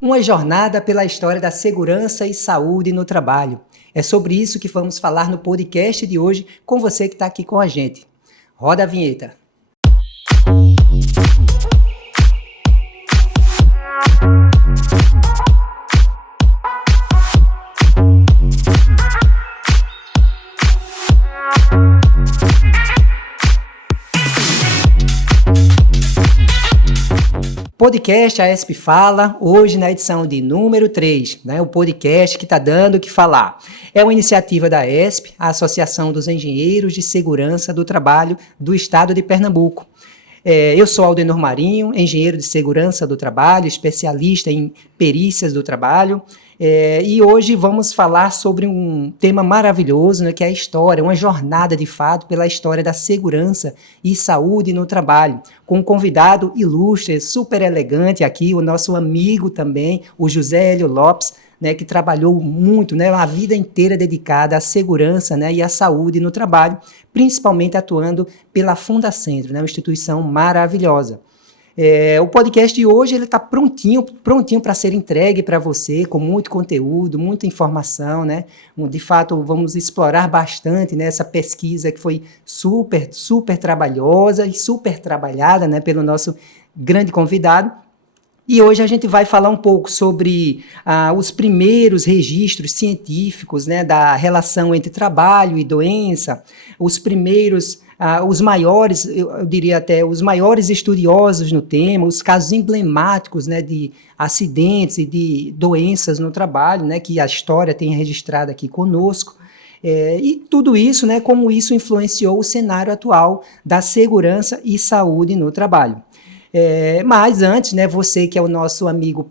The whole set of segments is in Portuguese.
Uma jornada pela história da segurança e saúde no trabalho. É sobre isso que vamos falar no podcast de hoje com você que está aqui com a gente. Roda a vinheta. Podcast AESP Fala, hoje na edição de número 3, o podcast que está dando o que falar. É uma iniciativa da AESP, a Associação dos Engenheiros de Segurança do Trabalho do Estado de Pernambuco. Eu sou Aldenor Marinho, engenheiro de segurança do trabalho, especialista em perícias do trabalho, e hoje vamos falar sobre um tema maravilhoso, que é a história, uma jornada de fato pela história da segurança e saúde no trabalho, com um convidado ilustre, super elegante aqui, o nosso amigo também, o José Hélio Lopes, que trabalhou muito, a vida inteira dedicada à segurança, e à saúde no trabalho, principalmente atuando pela Fundacentro, uma instituição maravilhosa. O podcast de hoje ele está prontinho para ser entregue para você, com muito conteúdo, muita informação, De fato, vamos explorar bastante, essa pesquisa que foi super trabalhosa e super trabalhada, pelo nosso grande convidado. E hoje a gente vai falar um pouco sobre os primeiros registros científicos, da relação entre trabalho e doença, os maiores, eu diria até, os maiores estudiosos no tema, os casos emblemáticos, de acidentes e de doenças no trabalho, que a história tem registrado aqui conosco. E tudo isso, como isso influenciou o cenário atual da segurança e saúde no trabalho. Mas antes, você que é o nosso amigo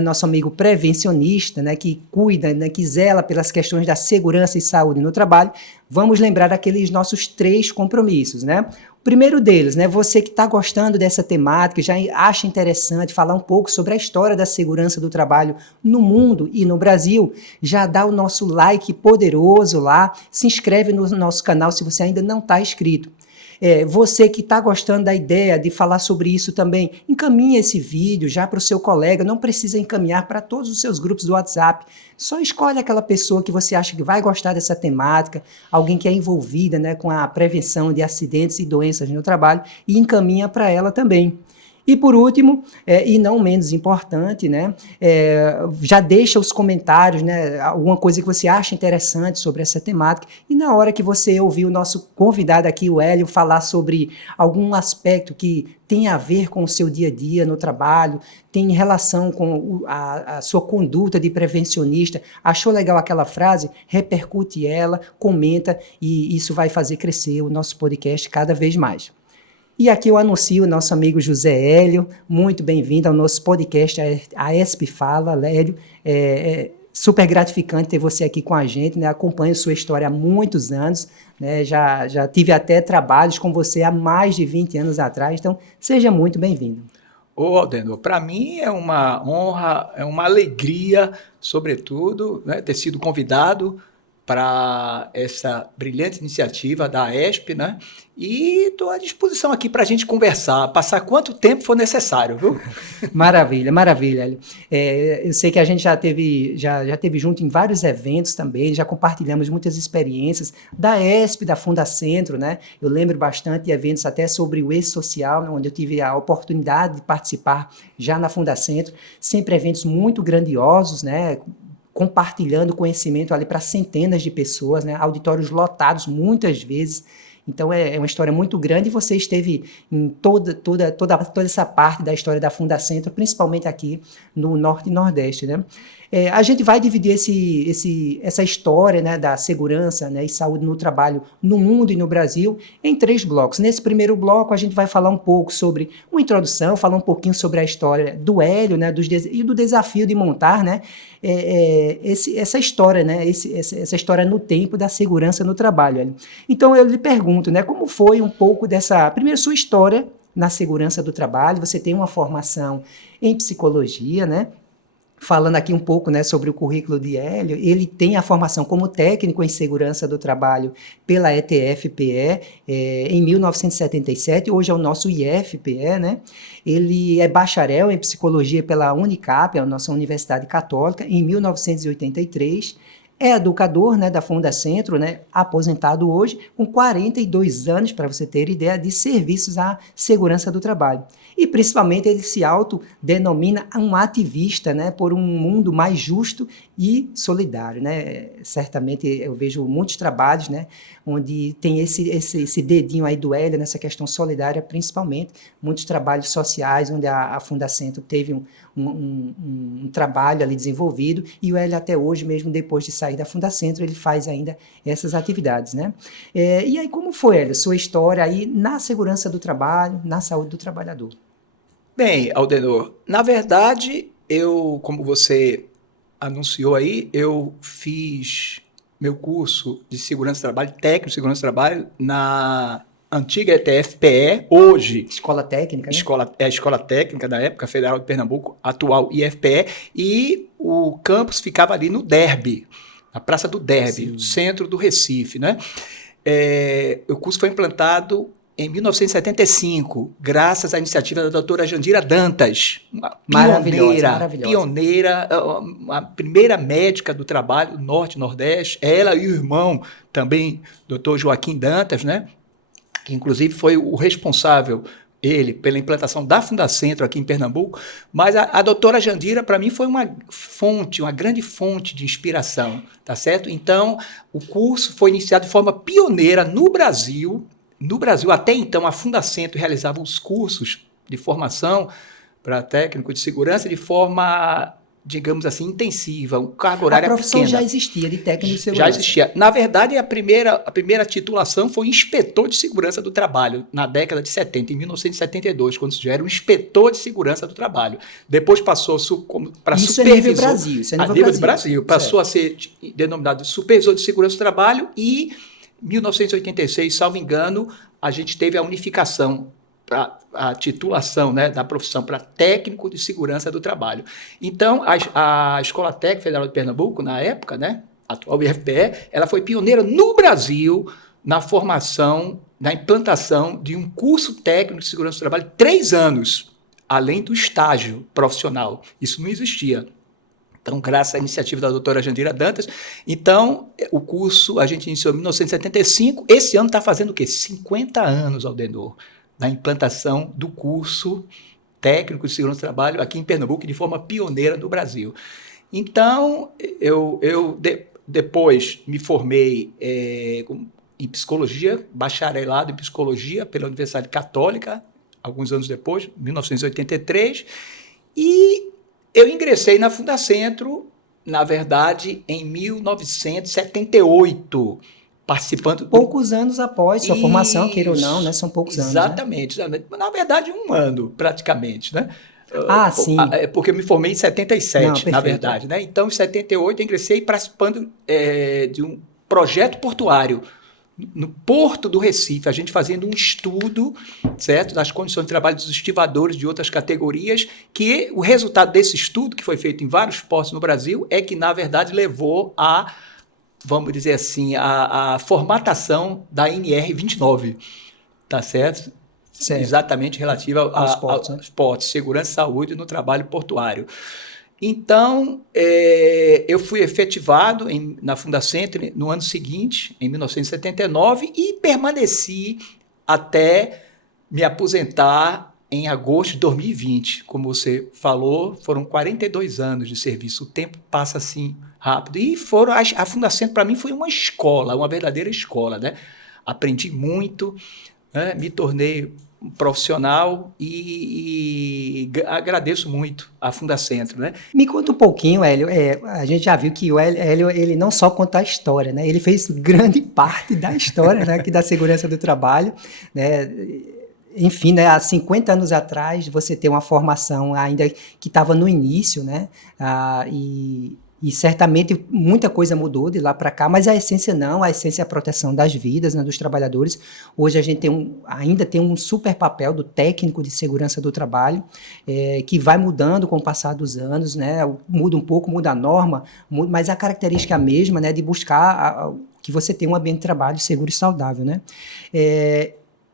nosso amigo prevencionista, que cuida, que zela pelas questões da segurança e saúde no trabalho, vamos lembrar aqueles nossos 3 compromissos, O primeiro deles, você que está gostando dessa temática, já acha interessante falar um pouco sobre a história da segurança do trabalho no mundo e no Brasil, já dá o nosso like poderoso lá, se inscreve no nosso canal se você ainda não está inscrito. Você que está gostando da ideia de falar sobre isso também, encaminhe esse vídeo já para o seu colega, não precisa encaminhar para todos os seus grupos do WhatsApp, só escolhe aquela pessoa que você acha que vai gostar dessa temática, alguém que é envolvida com a prevenção de acidentes e doenças no trabalho e encaminha para ela também. E por último, e não menos importante, já deixa os comentários, alguma coisa que você acha interessante sobre essa temática, e na hora que você ouvir o nosso convidado aqui, o Hélio, falar sobre algum aspecto que tem a ver com o seu dia a dia no trabalho, tem relação com a sua conduta de prevencionista, achou legal aquela frase? Repercute ela, comenta, e isso vai fazer crescer o nosso podcast cada vez mais. E aqui eu anuncio o nosso amigo José Hélio, muito bem-vindo ao nosso podcast AESP Fala, Hélio. É super gratificante ter você aqui com a gente, acompanho sua história há muitos anos, já tive até trabalhos com você há mais de 20 anos atrás, então seja muito bem-vindo. Ô Aldenor, para mim é uma honra, é uma alegria, sobretudo, ter sido convidado para essa brilhante iniciativa da AESP, E estou à disposição aqui para a gente conversar, passar quanto tempo for necessário, viu? Maravilha, maravilha. Eu sei que a gente já teve junto em vários eventos também, já compartilhamos muitas experiências da AESP, da Fundacentro, Eu lembro bastante de eventos até sobre o E-Social, onde eu tive a oportunidade de participar já na Fundacentro, sempre eventos muito grandiosos, compartilhando conhecimento ali para centenas de pessoas, auditórios lotados muitas vezes. Então é uma história muito grande e você esteve em toda essa parte da história da Fundacentro, principalmente aqui no Norte e Nordeste, A gente vai dividir essa história, da segurança, e saúde no trabalho no mundo e no Brasil em 3 blocos. Nesse primeiro bloco a gente vai falar um pouco sobre uma introdução, falar um pouquinho sobre a história do Hélio, e do desafio de montar, essa história, essa história no tempo da segurança no trabalho, Hélio. Então eu lhe pergunto, como foi um pouco primeiro sua história na segurança do trabalho? Você tem uma formação em psicologia, falando aqui um pouco, né, sobre o currículo de Hélio, ele tem a formação como técnico em segurança do trabalho pela ETF-PE em 1977, hoje é o nosso IF-PE, né? Ele é bacharel em psicologia pela Unicap, a nossa Universidade Católica, em 1983. É educador, né, da Fundacentro, né, aposentado hoje, com 42 anos, para você ter ideia, de serviços à segurança do trabalho. E, principalmente, ele se autodenomina um ativista, né, por um mundo mais justo e solidário, né? Certamente eu vejo muitos trabalhos, né, onde tem esse dedinho aí do Hélio nessa questão solidária, principalmente, muitos trabalhos sociais, onde a Fundacentro teve um trabalho ali desenvolvido, e o Hélio até hoje, mesmo depois de sair da Fundacentro, ele faz ainda essas atividades, né? E aí, como foi, Hélio, sua história aí na segurança do trabalho, na saúde do trabalhador? Bem, Aldenor, na verdade, como você anunciou aí, eu fiz meu curso de segurança do trabalho, técnico de segurança do trabalho, na antiga ETF-PE, hoje Escola técnica, né? a escola técnica da época, Federal de Pernambuco, atual IFPE, e o campus ficava ali no Derby, na Praça do Derby, centro do Recife, né? O curso foi implantado em 1975, graças à iniciativa da doutora Jandira Dantas, uma pioneira, a primeira médica do trabalho do Norte e Nordeste, ela e o irmão também, doutor Joaquim Dantas, né? Que inclusive foi o responsável, ele, pela implantação da Fundacentro aqui em Pernambuco, mas a doutora Jandira, para mim, foi uma grande fonte de inspiração, tá certo? Então, o curso foi iniciado de forma pioneira no Brasil. No Brasil, até então, a Fundacentro realizava os cursos de formação para técnico de segurança de forma, digamos assim, intensiva, um carga horária pequena. A profissão já existia de técnico de segurança? Já existia. Na verdade, a primeira titulação foi inspetor de segurança do trabalho, na década de 70, em 1972, quando já era um inspetor de segurança do trabalho. Depois passou para supervisor. Isso é nível Brasil. Isso é nível Brasil. Passou a ser denominado supervisor de segurança do trabalho e, em 1986, salvo engano, a gente teve a unificação para a titulação, né, da profissão para técnico de segurança do trabalho. Então, a Escola Técnica Federal de Pernambuco, na época, né, atual IFPE, ela foi pioneira no Brasil na formação, na implantação de um curso técnico de segurança do trabalho, 3 anos, além do estágio profissional. Isso não existia. Então, graças à iniciativa da doutora Jandira Dantas, então, o curso a gente iniciou em 1975, esse ano está fazendo o quê? 50 anos, Aldenor, da implantação do curso técnico de segurança do trabalho aqui em Pernambuco, de forma pioneira no Brasil. Então, depois me formei em psicologia, bacharelado em psicologia pela Universidade Católica, alguns anos depois, 1983, e eu ingressei na Fundacentro, na verdade, em 1978, participando... Poucos anos após sua formação, queira ou não, né? São poucos anos. Exatamente. Na verdade, 1 ano, praticamente, né? Sim. Porque eu me formei em 77, não, na verdade, né? Então, em 78, eu ingressei participando de um projeto portuário no Porto do Recife, a gente fazendo um estudo, certo, das condições de trabalho dos estivadores de outras categorias, que o resultado desse estudo, que foi feito em vários portos no Brasil, é que, na verdade, levou a, vamos dizer assim, a formatação da NR29, tá certo? Certo. Exatamente relativa aos portos, segurança e saúde no trabalho portuário. Então, eu fui efetivado na Fundacentro no ano seguinte, em 1979, e permaneci até me aposentar em agosto de 2020. Como você falou, foram 42 anos de serviço. O tempo passa assim rápido. E a Fundacentro, para mim, foi uma escola, uma verdadeira escola, né? Aprendi muito, né? Me tornei profissional e agradeço muito a Fundacentro, né? Me conta um pouquinho, Hélio. A gente já viu que o Hélio, ele não só conta a história, né? Ele fez grande parte da história, né, aqui da segurança do trabalho, né? Enfim, né, há 50 anos atrás, você ter uma formação ainda que estava no início, né? E E certamente muita coisa mudou de lá para cá, mas a essência não, a essência é a proteção das vidas, né, dos trabalhadores. Hoje a gente ainda tem um super papel do técnico de segurança do trabalho, que vai mudando com o passar dos anos, né, muda um pouco, muda a norma, mas a característica é a mesma, né, de buscar que você tenha um ambiente de trabalho seguro e saudável, né.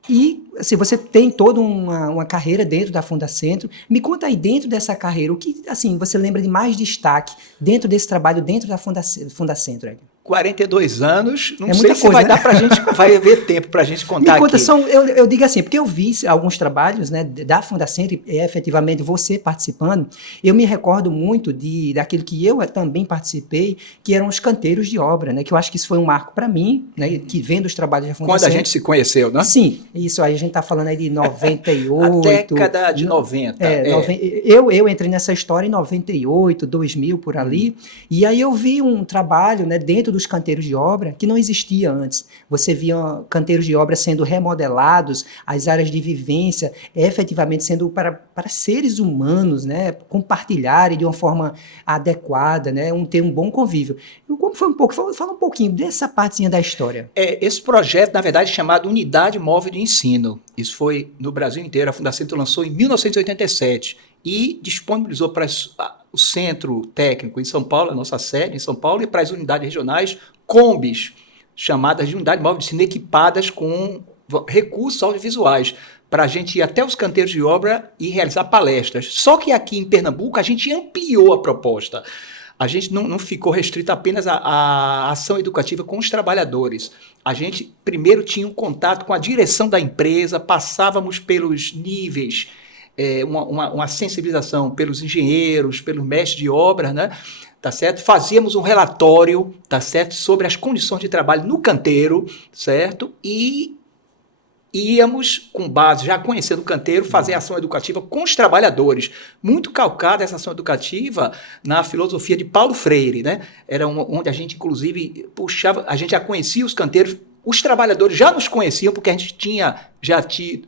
E assim, você tem toda uma carreira dentro da Fundacentro. Me conta aí, dentro dessa carreira, o que assim, você lembra de mais destaque dentro desse trabalho, dentro da Fundacentro, Edgar? 42 anos, não É sei muita se coisa, vai né? dar pra gente, vai haver tempo para a gente contar Me conta, aqui. eu digo assim, porque eu vi alguns trabalhos, né, da Fundacentro e efetivamente você participando, eu me recordo muito daquilo que eu também participei, que eram os canteiros de obra, né, que eu acho que isso foi um marco para mim, né, que vendo os trabalhos da Fundacentro. Quando a gente se conheceu, né? Sim, isso aí a gente está falando aí de 98. A década de 90. Eu entrei nessa história em 98, 2000, por ali, e aí eu vi um trabalho, né, dentro dos canteiros de obra que não existia antes. Você via canteiros de obra sendo remodelados, as áreas de vivência efetivamente sendo para seres humanos, né, compartilharem de uma forma adequada, né, ter um bom convívio. Como foi fala um pouquinho dessa partezinha da história. Esse projeto, na verdade, é chamado Unidade Móvel de Ensino. Isso foi no Brasil inteiro. A Fundacentro lançou em 1987 e disponibilizou para o centro técnico em São Paulo, a nossa sede em São Paulo, e para as unidades regionais, combis, chamadas de Unidade Móvel de Ensino, equipadas com recursos audiovisuais, para a gente ir até os canteiros de obra e realizar palestras. Só que aqui em Pernambuco a gente ampliou a proposta. A gente não ficou restrito apenas à ação educativa com os trabalhadores. A gente primeiro tinha um contato com a direção da empresa, passávamos pelos níveis, uma sensibilização pelos engenheiros, pelos mestres de obra, né? Tá certo? Fazíamos um relatório, tá certo, sobre as condições de trabalho no canteiro, certo? E íamos, com base, já conhecendo o canteiro, fazer ação educativa com os trabalhadores. Muito calcada essa ação educativa na filosofia de Paulo Freire, né? Era onde a gente, inclusive, puxava, a gente já conhecia os canteiros, os trabalhadores já nos conheciam, porque a gente já tinha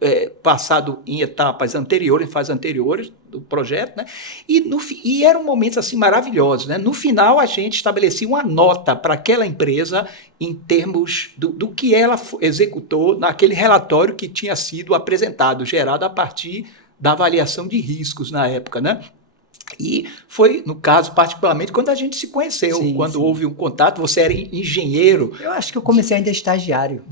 passado em etapas anteriores, em fases anteriores do projeto, né? E eram momentos assim maravilhosos, né? No final, a gente estabelecia uma nota para aquela empresa em termos do que ela executou naquele relatório que tinha sido apresentado, gerado a partir da avaliação de riscos na época, né? E foi, no caso, particularmente, quando a gente se conheceu, quando houve um contato. Você era engenheiro. Eu acho que eu comecei ainda estagiário.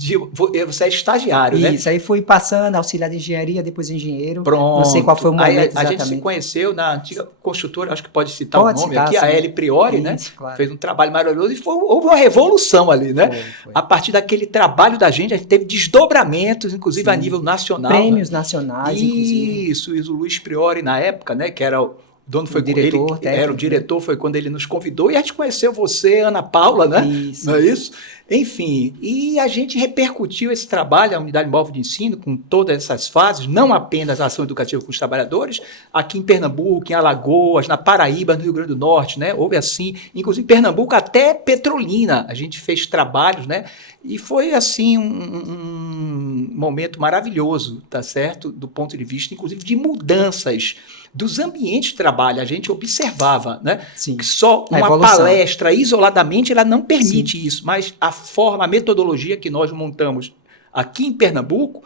Você é estagiário, né? Isso, aí fui passando, auxiliar de engenharia, depois engenheiro. Pronto. Não sei qual foi o momento aí, exatamente. A gente se conheceu na antiga construtora, acho que pode citar Pode o nome citar, aqui, sim. a L Priori, Isso, né? claro. Fez um trabalho maravilhoso e houve uma revolução ali, né? Foi. A partir daquele trabalho da gente, a gente teve desdobramentos, inclusive a nível nacional. Prêmios, né? nacionais, inclusive. Isso, o Luiz Priori, na época, né? Que era o dono, foi diretor, ele era o diretor, foi quando ele nos convidou, e a gente conheceu você, Ana Paula, né? Isso. Não é isso? Enfim, e a gente repercutiu esse trabalho, a Unidade Móvel de Ensino, com todas essas fases, não apenas a ação educativa com os trabalhadores, aqui em Pernambuco, em Alagoas, na Paraíba, no Rio Grande do Norte, né? Houve assim, inclusive em Pernambuco até Petrolina, a gente fez trabalhos, né? E foi assim um momento maravilhoso, tá certo? Do ponto de vista, inclusive, de mudanças dos ambientes de trabalho. A gente observava, né? Sim. Que só uma palestra isoladamente ela não permite isso, mas a forma, a metodologia que nós montamos aqui em Pernambuco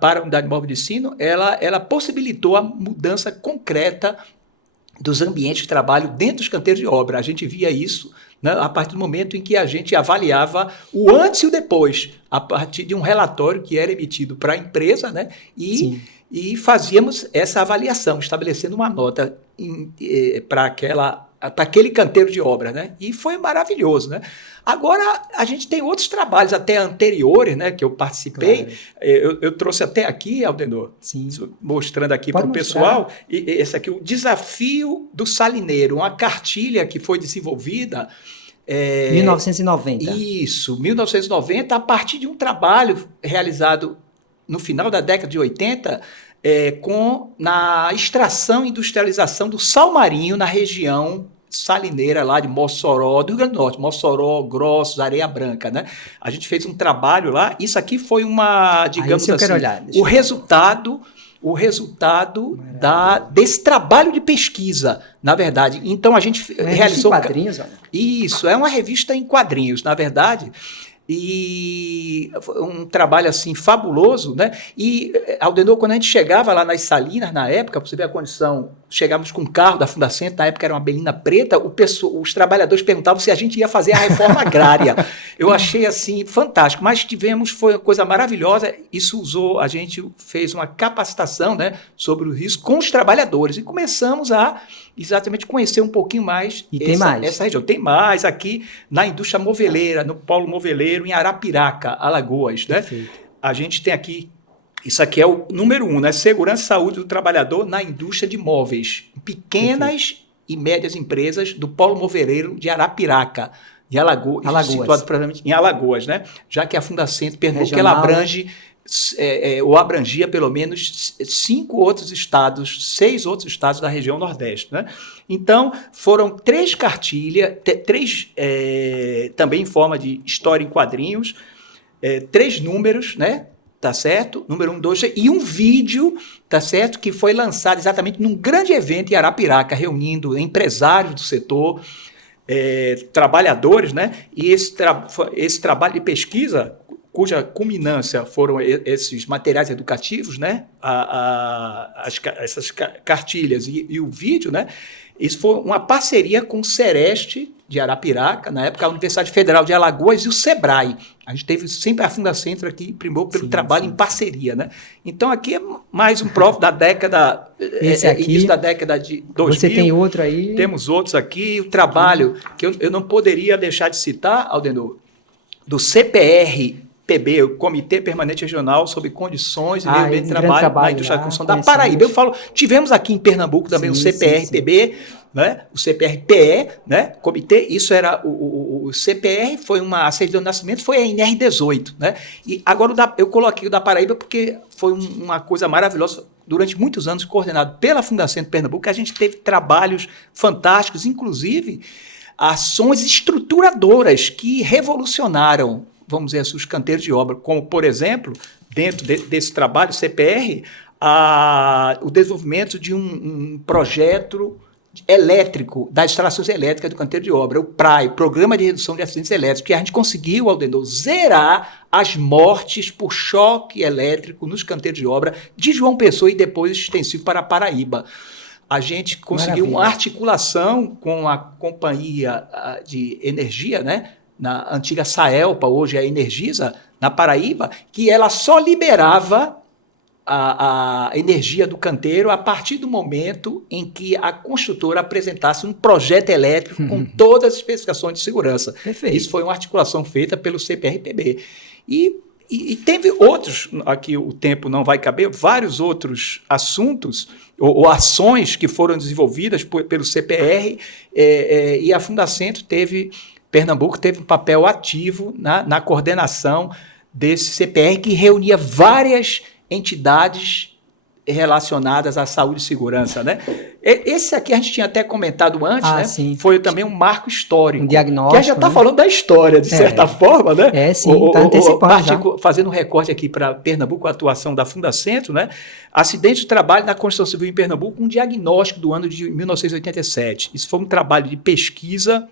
para a Unidade Móvel de Ensino, ela possibilitou a mudança concreta dos ambientes de trabalho dentro dos canteiros de obra. A gente via isso, né, a partir do momento em que a gente avaliava o antes e o depois, a partir de um relatório que era emitido para a empresa, né, e fazíamos essa avaliação, estabelecendo uma nota para aquele canteiro de obra, né? E foi maravilhoso, né? Agora, a gente tem outros trabalhos até anteriores, né? Que eu participei. Claro. Eu trouxe até aqui, Aldenor, mostrando aqui para o pessoal, esse aqui, o Desafio do Salineiro, uma cartilha que foi desenvolvida... 1990. Isso, 1990, a partir de um trabalho realizado no final da década de 80, na extração e industrialização do sal marinho na região salineira lá de Mossoró, do Rio Grande do Norte, Mossoró, Grossos, Areia Branca, né? A gente fez um trabalho lá, isso aqui foi digamos assim, o o resultado desse trabalho de pesquisa, na verdade. Então, a gente realizou... Em quadrinhos, olha. Isso, é uma revista em quadrinhos, na verdade, e um trabalho assim fabuloso, né? E, Aldenor, quando a gente chegava lá nas salinas, na época, para você ver a condição, chegávamos com um carro da Fundacentro, na época era uma belina preta, os trabalhadores perguntavam se a gente ia fazer a reforma agrária. Eu achei assim fantástico, mas foi uma coisa maravilhosa. Isso a gente fez uma capacitação, né, sobre o risco com os trabalhadores e começamos a exatamente conhecer um pouquinho mais essa região. Tem mais aqui na indústria moveleira, no polo moveleiro, em Arapiraca, Alagoas, né? Perfeito. A gente tem aqui, isso aqui é o número 1, né? Segurança e saúde do trabalhador na indústria de móveis. Pequenas e médias empresas do polo moveleiro de Arapiraca, em Alagoas. Situado provavelmente em Alagoas, né? Já que a Fundacentro Pernambuco, ela abrange... ou abrangia pelo menos 6 outros estados da região Nordeste, né? Então, foram 3 cartilhas, 3 também em forma de história em quadrinhos, 3 números, né? Tá certo? Número 1, 2, e um vídeo, tá certo? Que foi lançado exatamente num grande evento em Arapiraca, reunindo empresários do setor, trabalhadores, né? E esse trabalho de pesquisa, cuja culminância foram esses materiais educativos, né? Essas cartilhas e o vídeo, né? Isso foi uma parceria com o Sereste de Arapiraca, na época a Universidade Federal de Alagoas e o Sebrae. A gente teve sempre a Fundacentro aqui, primou pelo trabalho em parceria, né? Então aqui é mais um prova da década, início da década de 2000. Você tem outro aí? Temos outros aqui. O trabalho que eu não poderia deixar de citar, Aldenor, do CPR-PB, o Comitê Permanente Regional sobre Condições e Meio Ambiente de Trabalho na Indústria da Construção da Paraíba. Tivemos aqui em Pernambuco também o CPR-PB, né? O CPR-PE, né? Comitê, isso era o CPR, foi a certidão de nascimento, foi a NR18, né? E agora eu coloquei o da Paraíba porque foi uma coisa maravilhosa. Durante muitos anos, coordenado pela Fundacentro Pernambuco, a gente teve trabalhos fantásticos, inclusive ações estruturadoras que revolucionaram, vamos dizer assim, os canteiros de obra, como, por exemplo, dentro desse trabalho CPR, o desenvolvimento de um projeto elétrico, das instalações elétricas do canteiro de obra, o PRAE, Programa de Redução de Acidentes Elétricos, que a gente conseguiu, Aldenor, zerar as mortes por choque elétrico nos canteiros de obra de João Pessoa e depois extensivo para a Paraíba. A gente conseguiu uma articulação com a companhia de energia, né? Na antiga Saelpa, hoje é a Energisa, na Paraíba, que ela só liberava a energia do canteiro a partir do momento em que a construtora apresentasse um projeto elétrico com todas as especificações de segurança. Perfeito. Isso foi uma articulação feita pelo CPR-PB. E teve outros, aqui o tempo não vai caber, vários outros assuntos ou ações que foram desenvolvidas pelo CPR, e a Fundacentro Pernambuco teve um papel ativo na coordenação desse CPR, que reunia várias entidades relacionadas à saúde e segurança, né? Esse aqui a gente tinha até comentado antes, né? Sim. Foi também um marco histórico. Um diagnóstico. Que a gente já está falando da história, de certa forma, né? Sim, está antecipando. Fazendo um recorte aqui para Pernambuco, a atuação da Fundacentro, né? Acidente de trabalho na construção civil em Pernambuco, um diagnóstico do ano de 1987. Isso foi um trabalho de pesquisa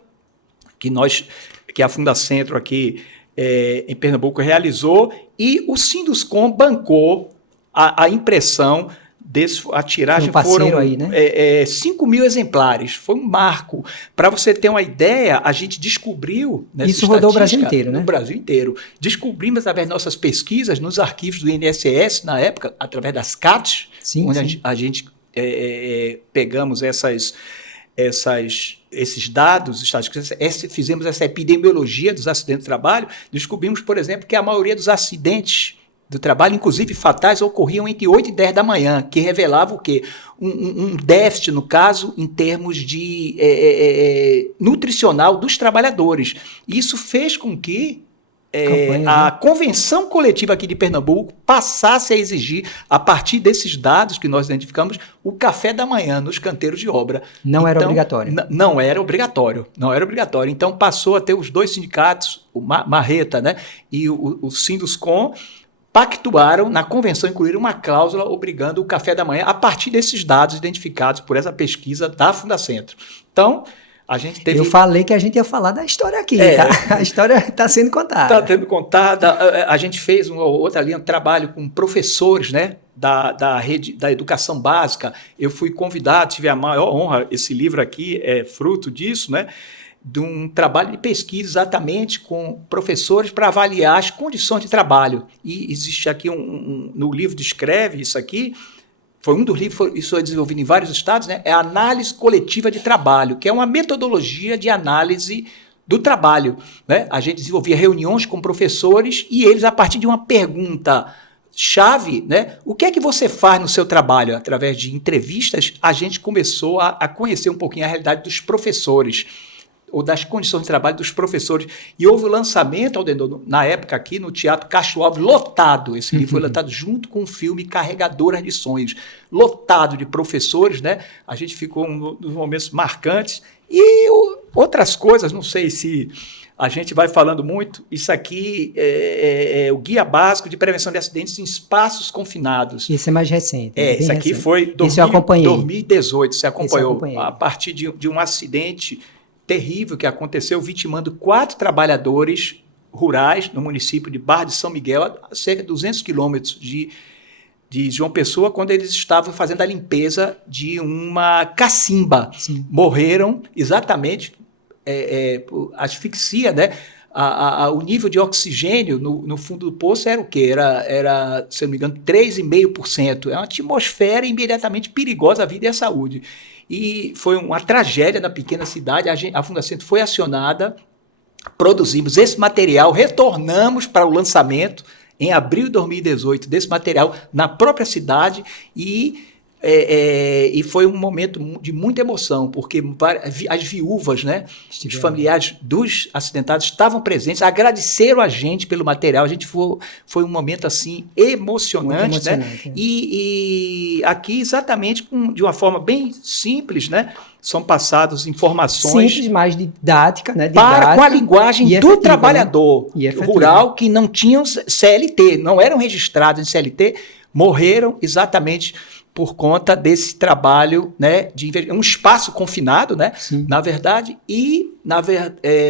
que a Fundacentro aqui em Pernambuco realizou, e o Sinduscom bancou a impressão a tiragem foram aí, né? 5 mil exemplares. Foi um marco. Para você ter uma ideia, a gente descobriu... Isso rodou o Brasil inteiro, né? No Brasil inteiro. Descobrimos, através das nossas pesquisas, nos arquivos do INSS, na época, através das CATs, onde a gente pegamos esses dados estatísticos, fizemos essa epidemiologia dos acidentes de trabalho, descobrimos, por exemplo, que a maioria dos acidentes do trabalho, inclusive fatais, ocorriam entre 8 e 10 da manhã, que revelava o quê? Um déficit, no caso, em termos de nutricional dos trabalhadores. Isso fez com que a convenção coletiva aqui de Pernambuco passasse a exigir, a partir desses dados que nós identificamos, o café da manhã nos canteiros de obra. Não era obrigatório. Não era obrigatório. Então passou a ter os dois sindicatos, o Marreta, né, e o Sinduscom, pactuaram na convenção, incluíram uma cláusula obrigando o café da manhã a partir desses dados identificados por essa pesquisa da Fundacentro. Então, a gente teve... Eu falei que a gente ia falar da história aqui, tá? A história está sendo contada. Está sendo contada. A gente fez outra linha, um trabalho com professores, né, da rede da educação básica. Eu fui convidado, tive a maior honra, esse livro aqui é fruto disso, né, de um trabalho de pesquisa exatamente com professores para avaliar as condições de trabalho. E existe aqui no livro descreve isso aqui, foi um dos livros, isso foi desenvolvido em vários estados, né? É a análise coletiva de trabalho, que é uma metodologia de análise do trabalho, né? A gente desenvolvia reuniões com professores e eles, a partir de uma pergunta chave, né? O que é que você faz no seu trabalho? Através de entrevistas, a gente começou a conhecer um pouquinho a realidade dos professores, ou das condições de trabalho dos professores. E houve o lançamento, Aldenor, na época aqui, no Teatro Castro Alves, lotado. Esse livro foi lançado junto com o filme Carregadoras de Sonhos, lotado de professores, né? A gente ficou nos momentos marcantes. E outras coisas, não sei se a gente vai falando muito, isso aqui é o Guia Básico de Prevenção de Acidentes em Espaços Confinados. Isso é mais recente. Isso aqui recente. foi 2018, você acompanhou. A partir de um acidente terrível que aconteceu, vitimando 4 trabalhadores rurais no município de Barra de São Miguel, a cerca de 200 quilômetros de João Pessoa, quando eles estavam fazendo a limpeza de uma cacimba. Sim. Morreram exatamente por asfixia, né? O nível de oxigênio no fundo do poço era o quê? Era, se não me engano, 3,5%. É uma atmosfera imediatamente perigosa à vida e à saúde. E foi uma tragédia na pequena cidade. A Fundacentro foi acionada, produzimos esse material, retornamos para o lançamento em abril de 2018 desse material na própria cidade e foi um momento de muita emoção, porque as viúvas, né, os familiares dos acidentados estavam presentes, agradeceram a gente pelo material. Foi um momento assim emocionante, né? E aqui exatamente de uma forma bem simples, né, são passadas informações simples, mais didática, né? Com a linguagem do efetiva, trabalhador, né? Rural, que não tinham CLT, não eram registrados em CLT, morreram exatamente por conta desse trabalho, né, um espaço confinado, né, na verdade, e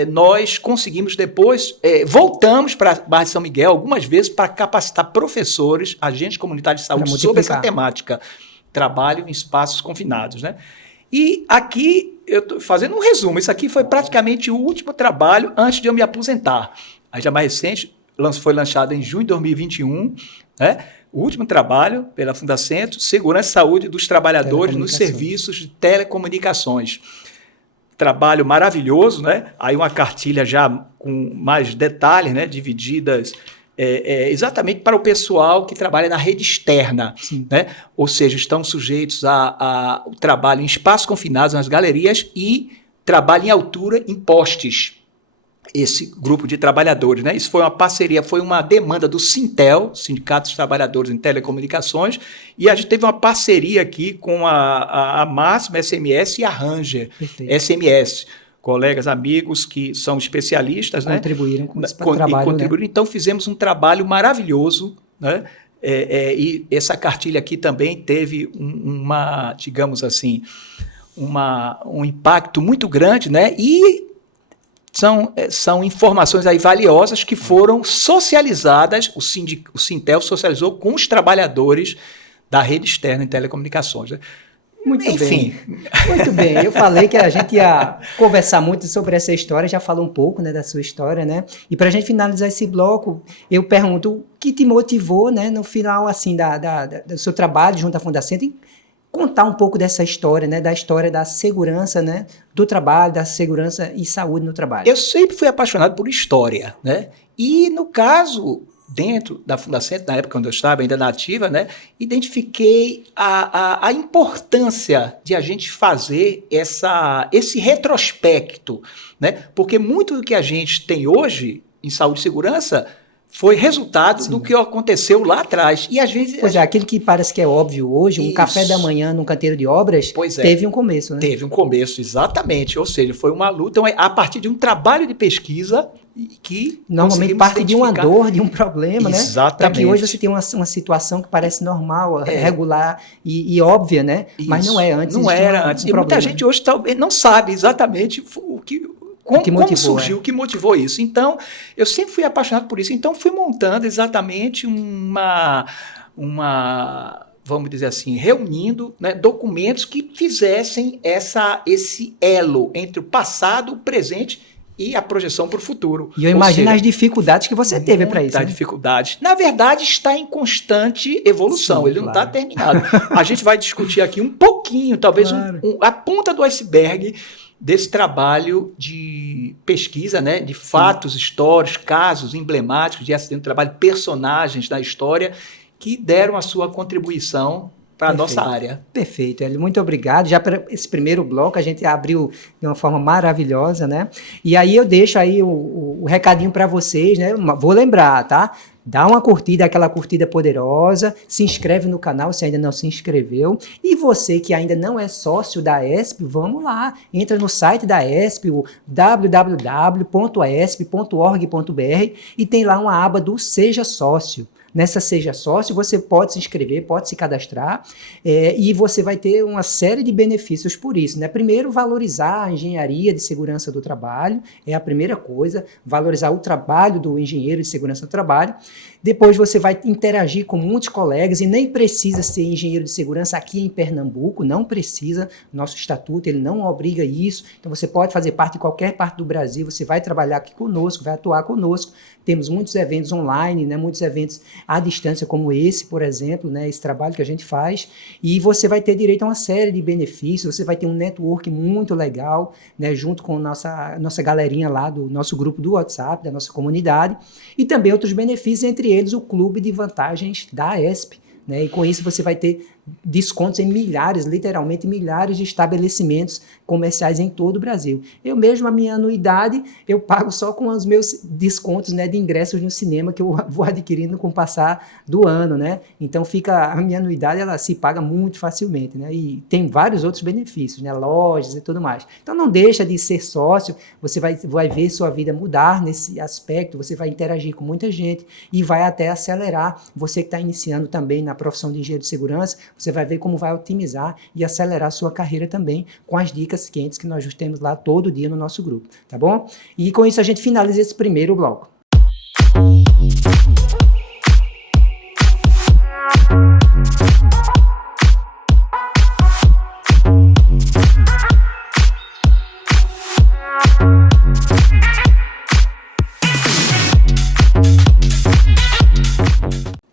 nós conseguimos depois, voltamos para Barra de São Miguel algumas vezes para capacitar professores, agentes comunitários de saúde sobre essa temática, trabalho em espaços confinados, né. E aqui, eu estou fazendo um resumo, isso aqui foi praticamente o último trabalho antes de eu me aposentar. A já mais recente foi lançado em junho de 2021, né, o último trabalho pela Fundacentro, Segurança e Saúde dos Trabalhadores nos Serviços de Telecomunicações. Trabalho maravilhoso, né? Aí uma cartilha já com mais detalhes, né? Divididas exatamente para o pessoal que trabalha na rede externa, né? Ou seja, estão sujeitos ao trabalho em espaços confinados, nas galerias, e trabalho em altura em postes. Esse grupo de trabalhadores, né? Isso foi uma parceria, foi uma demanda do Sintel, Sindicato dos Trabalhadores em Telecomunicações, e a gente teve uma parceria aqui com a Máxima SMS e a Ranger SMS, colegas, amigos que são especialistas, contribuíram com esse trabalho. Contribuíram, né? Então fizemos um trabalho maravilhoso, né? E essa cartilha aqui também teve digamos assim, um impacto muito grande, né? E são informações aí valiosas que foram socializadas, o Sintel socializou com os trabalhadores da rede externa em telecomunicações. Né? Muito bem. Eu falei que a gente ia conversar muito sobre essa história, já falou um pouco, né, da sua história, né? E para a gente finalizar esse bloco, eu pergunto o que te motivou, né, no final assim, do seu trabalho junto à Fundacentro, contar um pouco dessa história, né, da história da segurança, né, do trabalho, da segurança e saúde no trabalho. Eu sempre fui apaixonado por história, né? E no caso, dentro da Fundacentro, na época quando eu estava ainda na ativa, né, identifiquei a importância de a gente fazer esse retrospecto, né? Porque muito do que a gente tem hoje em saúde e segurança foi resultado do que aconteceu lá atrás. E às vezes... Pois aquilo que parece que é óbvio hoje, um café da manhã num canteiro de obras, teve um começo, né? Teve um começo, exatamente. Ou seja, foi uma luta. Então, a partir de um trabalho de pesquisa, que normalmente parte de uma dor, de um problema, exatamente, né? Para que hoje você tenha uma situação que parece normal, regular e óbvia, né? Isso. Mas não é. Antes não era antes. E muita gente hoje talvez não sabe exatamente como surgiu, o que motivou isso. Então, eu sempre fui apaixonado por isso. Então, fui montando exatamente vamos dizer assim, reunindo, né, documentos que fizessem esse elo entre o passado, o presente e a projeção para o futuro. E eu imagino as dificuldades que você teve para isso. Muitas dificuldades. Na verdade, está em constante evolução. Sim, ele não está terminado. A gente vai discutir aqui um pouquinho, talvez a ponta do iceberg desse trabalho de pesquisa, né, de fatos históricos, casos emblemáticos de acidente de trabalho, personagens da história que deram a sua contribuição para a nossa área. Perfeito, Hélio. Muito obrigado. Já para esse primeiro bloco, a gente abriu de uma forma maravilhosa, né? E aí eu deixo aí o recadinho para vocês, né? Vou lembrar, tá? Dá uma curtida, aquela curtida poderosa, se inscreve no canal se ainda não se inscreveu. E você que ainda não é sócio da ESP, vamos lá, entra no site da ESP, o www.aesp.org.br e tem lá uma aba do Seja Sócio. Nessa Seja Sócio, você pode se inscrever, pode se cadastrar e você vai ter uma série de benefícios por isso, né? Primeiro, valorizar a engenharia de segurança do trabalho, é a primeira coisa, valorizar o trabalho do engenheiro de segurança do trabalho. Depois você vai interagir com muitos colegas e nem precisa ser engenheiro de segurança aqui em Pernambuco, não precisa, nosso estatuto ele não obriga isso, então você pode fazer parte de qualquer parte do Brasil, você vai trabalhar aqui conosco, vai atuar conosco, temos muitos eventos online, né, muitos eventos à distância como esse, por exemplo, né, esse trabalho que a gente faz, e você vai ter direito a uma série de benefícios, você vai ter um network muito legal, né, junto com nossa galerinha lá do nosso grupo do WhatsApp, da nossa comunidade, e também outros benefícios, entre eles o clube de vantagens da ESP, né? E com isso você vai ter descontos em milhares, literalmente milhares de estabelecimentos comerciais em todo o Brasil. Eu mesmo, a minha anuidade, eu pago só com os meus descontos, né, de ingressos no cinema que eu vou adquirindo com o passar do ano, né? Então a minha anuidade, ela se paga muito facilmente, né? E tem vários outros benefícios, né? Lojas e tudo mais. Então não deixa de ser sócio, você vai ver sua vida mudar nesse aspecto, você vai interagir com muita gente e vai até acelerar, você que está iniciando também na profissão de engenheiro de segurança, você vai ver como vai otimizar e acelerar a sua carreira também com as dicas quentes que nós temos lá todo dia no nosso grupo, tá bom? E com isso a gente finaliza esse primeiro bloco.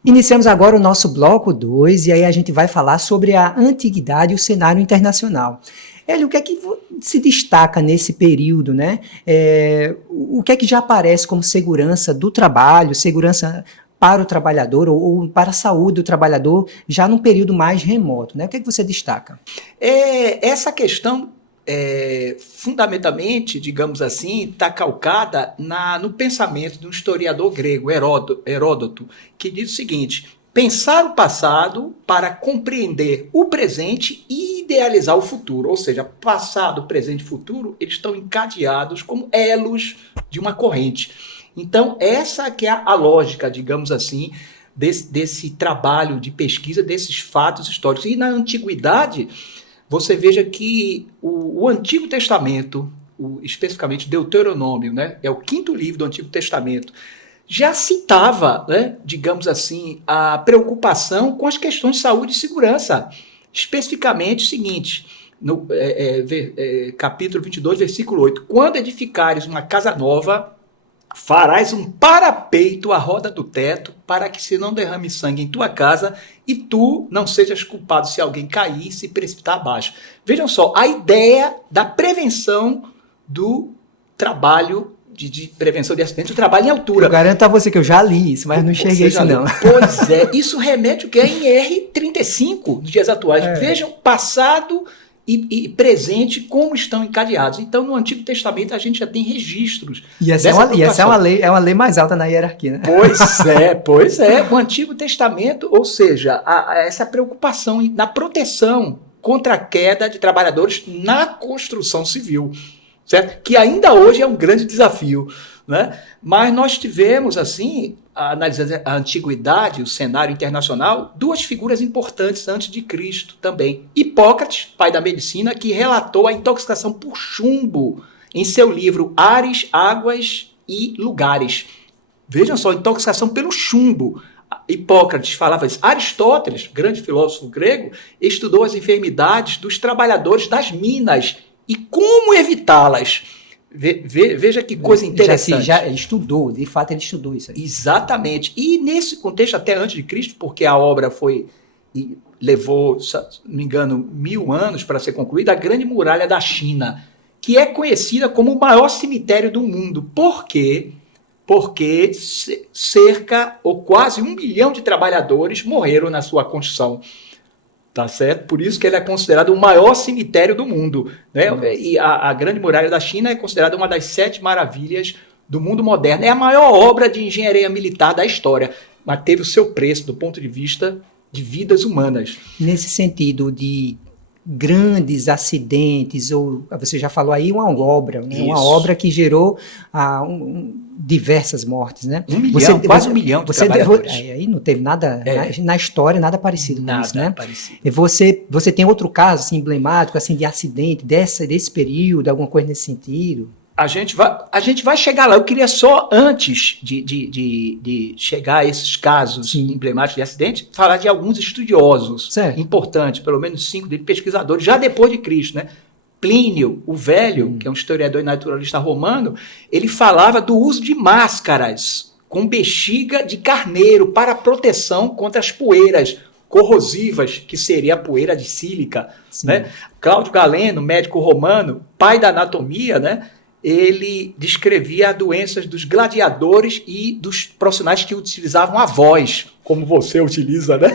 Iniciamos agora o nosso bloco 2 e aí a gente vai falar sobre a antiguidade e o cenário internacional. Hélio, o que é que se destaca nesse período, né? O que é que já aparece como segurança do trabalho, segurança para o trabalhador ou para a saúde do trabalhador já num período mais remoto, né? O que é que você destaca? Essa questão fundamentalmente, digamos assim, está calcada no pensamento de um historiador grego, Heródoto, que diz o seguinte: pensar o passado para compreender o presente e idealizar o futuro. Ou seja, passado, presente e futuro, eles estão encadeados como elos de uma corrente. Então, essa que é a lógica, digamos assim, desse trabalho de pesquisa, desses fatos históricos. E na antiguidade, você veja que o Antigo Testamento, especificamente Deuteronômio, né, é o 5º livro do Antigo Testamento, já citava, né, digamos assim, a preocupação com as questões de saúde e segurança. Especificamente o seguinte, no capítulo 22, versículo 8, quando edificares uma casa nova, farás um parapeito à roda do teto, para que se não derrame sangue em tua casa e tu não sejas culpado se alguém cair e se precipitar abaixo. Vejam só, a ideia da prevenção do trabalho, de prevenção de acidentes, do trabalho em altura. Eu garanto a você que eu já li isso, mas não enxerguei isso não. Pois é, isso remete o que é em R35 dos dias atuais. Vejam, passado e presente, como estão encadeados. Então, no Antigo Testamento, a gente já tem registros. E essa é uma lei mais alta na hierarquia, né? Pois é. O Antigo Testamento, ou seja, essa preocupação na proteção contra a queda de trabalhadores na construção civil. certo? Que ainda hoje é um grande desafio, né? Mas nós tivemos, assim, analisando a antiguidade, o cenário internacional, duas figuras importantes antes de Cristo também. Hipócrates, pai da medicina, que relatou a intoxicação por chumbo em seu livro Ares, Águas e Lugares. Vejam só, intoxicação pelo chumbo. Hipócrates falava isso. Aristóteles, grande filósofo grego, estudou as enfermidades dos trabalhadores das minas e como evitá-las. Veja que coisa interessante. Já estudou, de fato ele estudou isso aí. Exatamente. E nesse contexto, até antes de Cristo, porque a obra levou, se não me engano, 1000 anos para ser concluída, a Grande Muralha da China, que é conhecida como o maior cemitério do mundo. Por quê? Porque cerca ou quase 1 milhão de trabalhadores morreram na sua construção. Tá certo? Por isso que ele é considerado o maior cemitério do mundo, né? E a Grande Muralha da China é considerada uma das 7 maravilhas do mundo moderno. É a maior obra de engenharia militar da história, mas teve o seu preço do ponto de vista de vidas humanas. Nesse sentido de grandes acidentes, ou você já falou aí, uma obra, né? Uma obra que gerou diversas mortes, né? 1 milhão, quase 1 milhão de trabalhadores. Aí não teve nada, na história, nada parecido com isso, né? Parecido. E você tem outro caso assim, emblemático assim, de acidente desse período, alguma coisa nesse sentido? A gente vai chegar lá. Eu queria só, antes de chegar a esses casos emblemáticos de acidente, falar de alguns estudiosos importantes, pelo menos 5 deles, pesquisadores, já depois de Cristo, né? Plínio, o Velho, que é um historiador e naturalista romano, ele falava do uso de máscaras com bexiga de carneiro para proteção contra as poeiras corrosivas, que seria a poeira de sílica, né? Cláudio Galeno, médico romano, pai da anatomia, né? Ele descrevia doenças dos gladiadores e dos profissionais que utilizavam a voz, como você utiliza, né?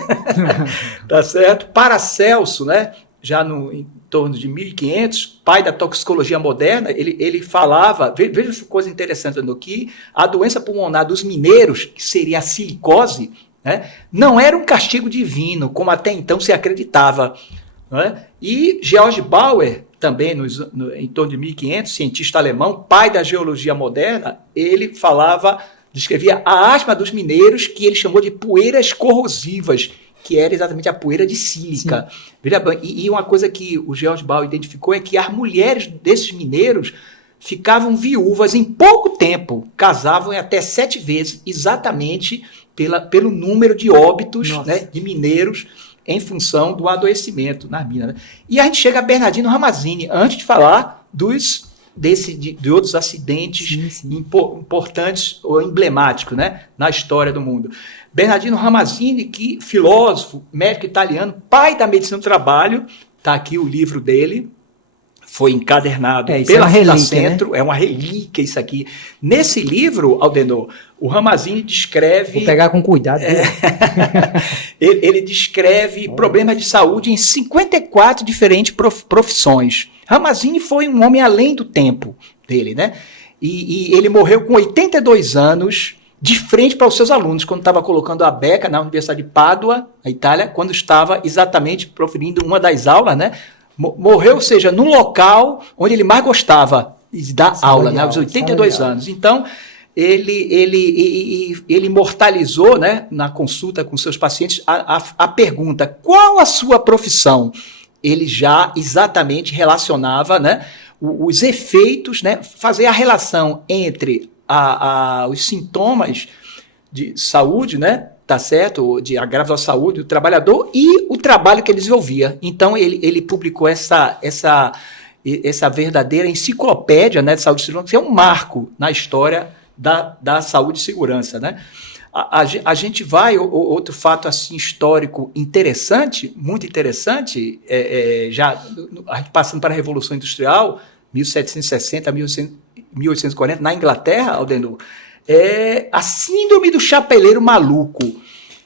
Tá certo? Paracelso, né? Já em torno de 1500, pai da toxicologia moderna, ele falava, veja que coisa interessante, que a doença pulmonar dos mineiros, que seria a silicose, né? Não era um castigo divino, como até então se acreditava, né? E George Bauer, também em torno de 1500, cientista alemão, pai da geologia moderna, ele descrevia a asma dos mineiros, que ele chamou de poeiras corrosivas, que era exatamente a poeira de sílica. Veja bem, e uma coisa que o George Bauer identificou é que as mulheres desses mineiros ficavam viúvas em pouco tempo, casavam até 7 vezes, exatamente pelo número de óbitos, né, de mineiros em função do adoecimento na mina, né? E a gente chega a Bernardino Ramazzini, antes de falar de outros acidentes importantes ou emblemáticos, né, na história do mundo. Bernardino Ramazzini, que filósofo, médico italiano, pai da medicina do trabalho, está aqui o livro dele, foi encadernado pela Fila Centro, né? É uma relíquia isso aqui. Nesse livro, Aldenor, o Ramazzini descreve... Vou pegar com cuidado. Ele descreve problemas de saúde em 54 diferentes profissões. Ramazzini foi um homem além do tempo dele, né? E ele morreu com 82 anos, de frente para os seus alunos, quando estava colocando a beca na Universidade de Pádua, na Itália, quando estava exatamente proferindo uma das aulas, né? Morreu, ou seja, no local onde ele mais gostava de dar aula, né, aos 82 anos. Então, ele imortalizou, né, na consulta com seus pacientes a pergunta: qual a sua profissão? Ele já exatamente relacionava, né, os efeitos, né, fazer a relação entre os sintomas de saúde, né, tá certo, de agravo à saúde do trabalhador e o trabalho que ele desenvolvia. Então, ele publicou essa verdadeira enciclopédia, né, de saúde e segurança, que é um marco na história da saúde e segurança, né? A gente vai, outro fato assim, histórico interessante, muito interessante, já passando para a Revolução Industrial, 1760 a 1840, na Inglaterra, Aldenor, é a síndrome do chapeleiro maluco,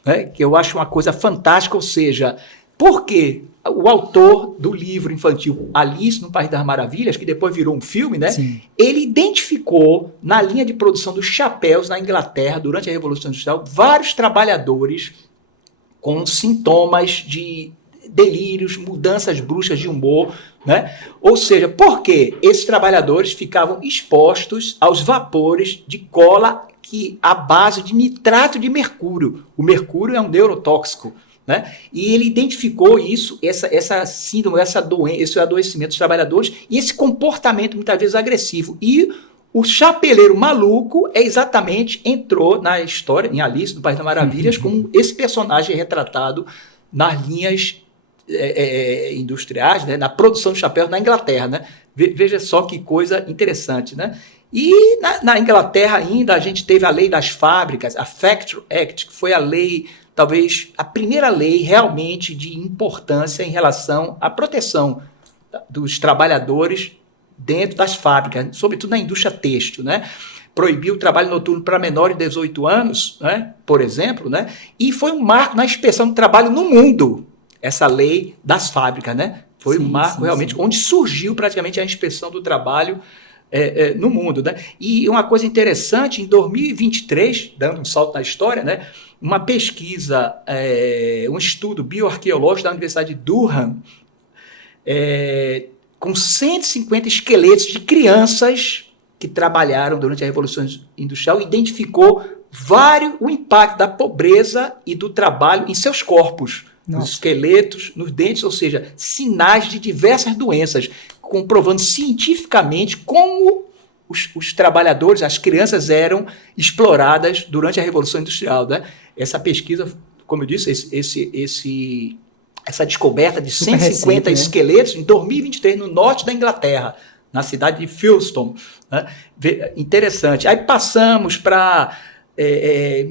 né, que eu acho uma coisa fantástica, ou seja, porque o autor do livro infantil Alice no País das Maravilhas, que depois virou um filme, né, ele identificou na linha de produção dos chapéus na Inglaterra, durante a Revolução Industrial, vários trabalhadores com sintomas delírios, mudanças bruscas de humor, né? Ou seja, porque esses trabalhadores ficavam expostos aos vapores de cola à base de nitrato de mercúrio. O mercúrio é um neurotóxico, né? E ele identificou isso, essa síndrome, essa doença, esse adoecimento dos trabalhadores e esse comportamento muitas vezes agressivo. E o Chapeleiro Maluco entrou na história, em Alice, no País das Maravilhas, como esse personagem retratado nas linhas industriais, né, na produção de chapéus na Inglaterra. Né? Veja só que coisa interessante. Né? E na Inglaterra ainda a gente teve a lei das fábricas, a Factory Act, que foi a lei, talvez a primeira lei realmente de importância em relação à proteção dos trabalhadores dentro das fábricas, sobretudo na indústria têxtil, né? Proibiu o trabalho noturno para menores de 18 anos, né? Por exemplo, né? E foi um marco na inspeção do trabalho no mundo, essa lei das fábricas, né? Foi um marco realmente onde surgiu praticamente a inspeção do trabalho no mundo, né? E uma coisa interessante, em 2023, dando um salto na história, né? Uma pesquisa, um estudo bioarqueológico da Universidade de Durham, com 150 esqueletos de crianças que trabalharam durante a Revolução Industrial, identificou o impacto da pobreza e do trabalho em seus corpos, nos esqueletos, nos dentes, ou seja, sinais de diversas doenças, comprovando cientificamente como os trabalhadores, as crianças eram exploradas durante a Revolução Industrial. Né? Essa pesquisa, como eu disse, essa descoberta de 150 esqueletos em 2023 no norte da Inglaterra, na cidade de Folkestone. Né? Interessante. Aí passamos para 1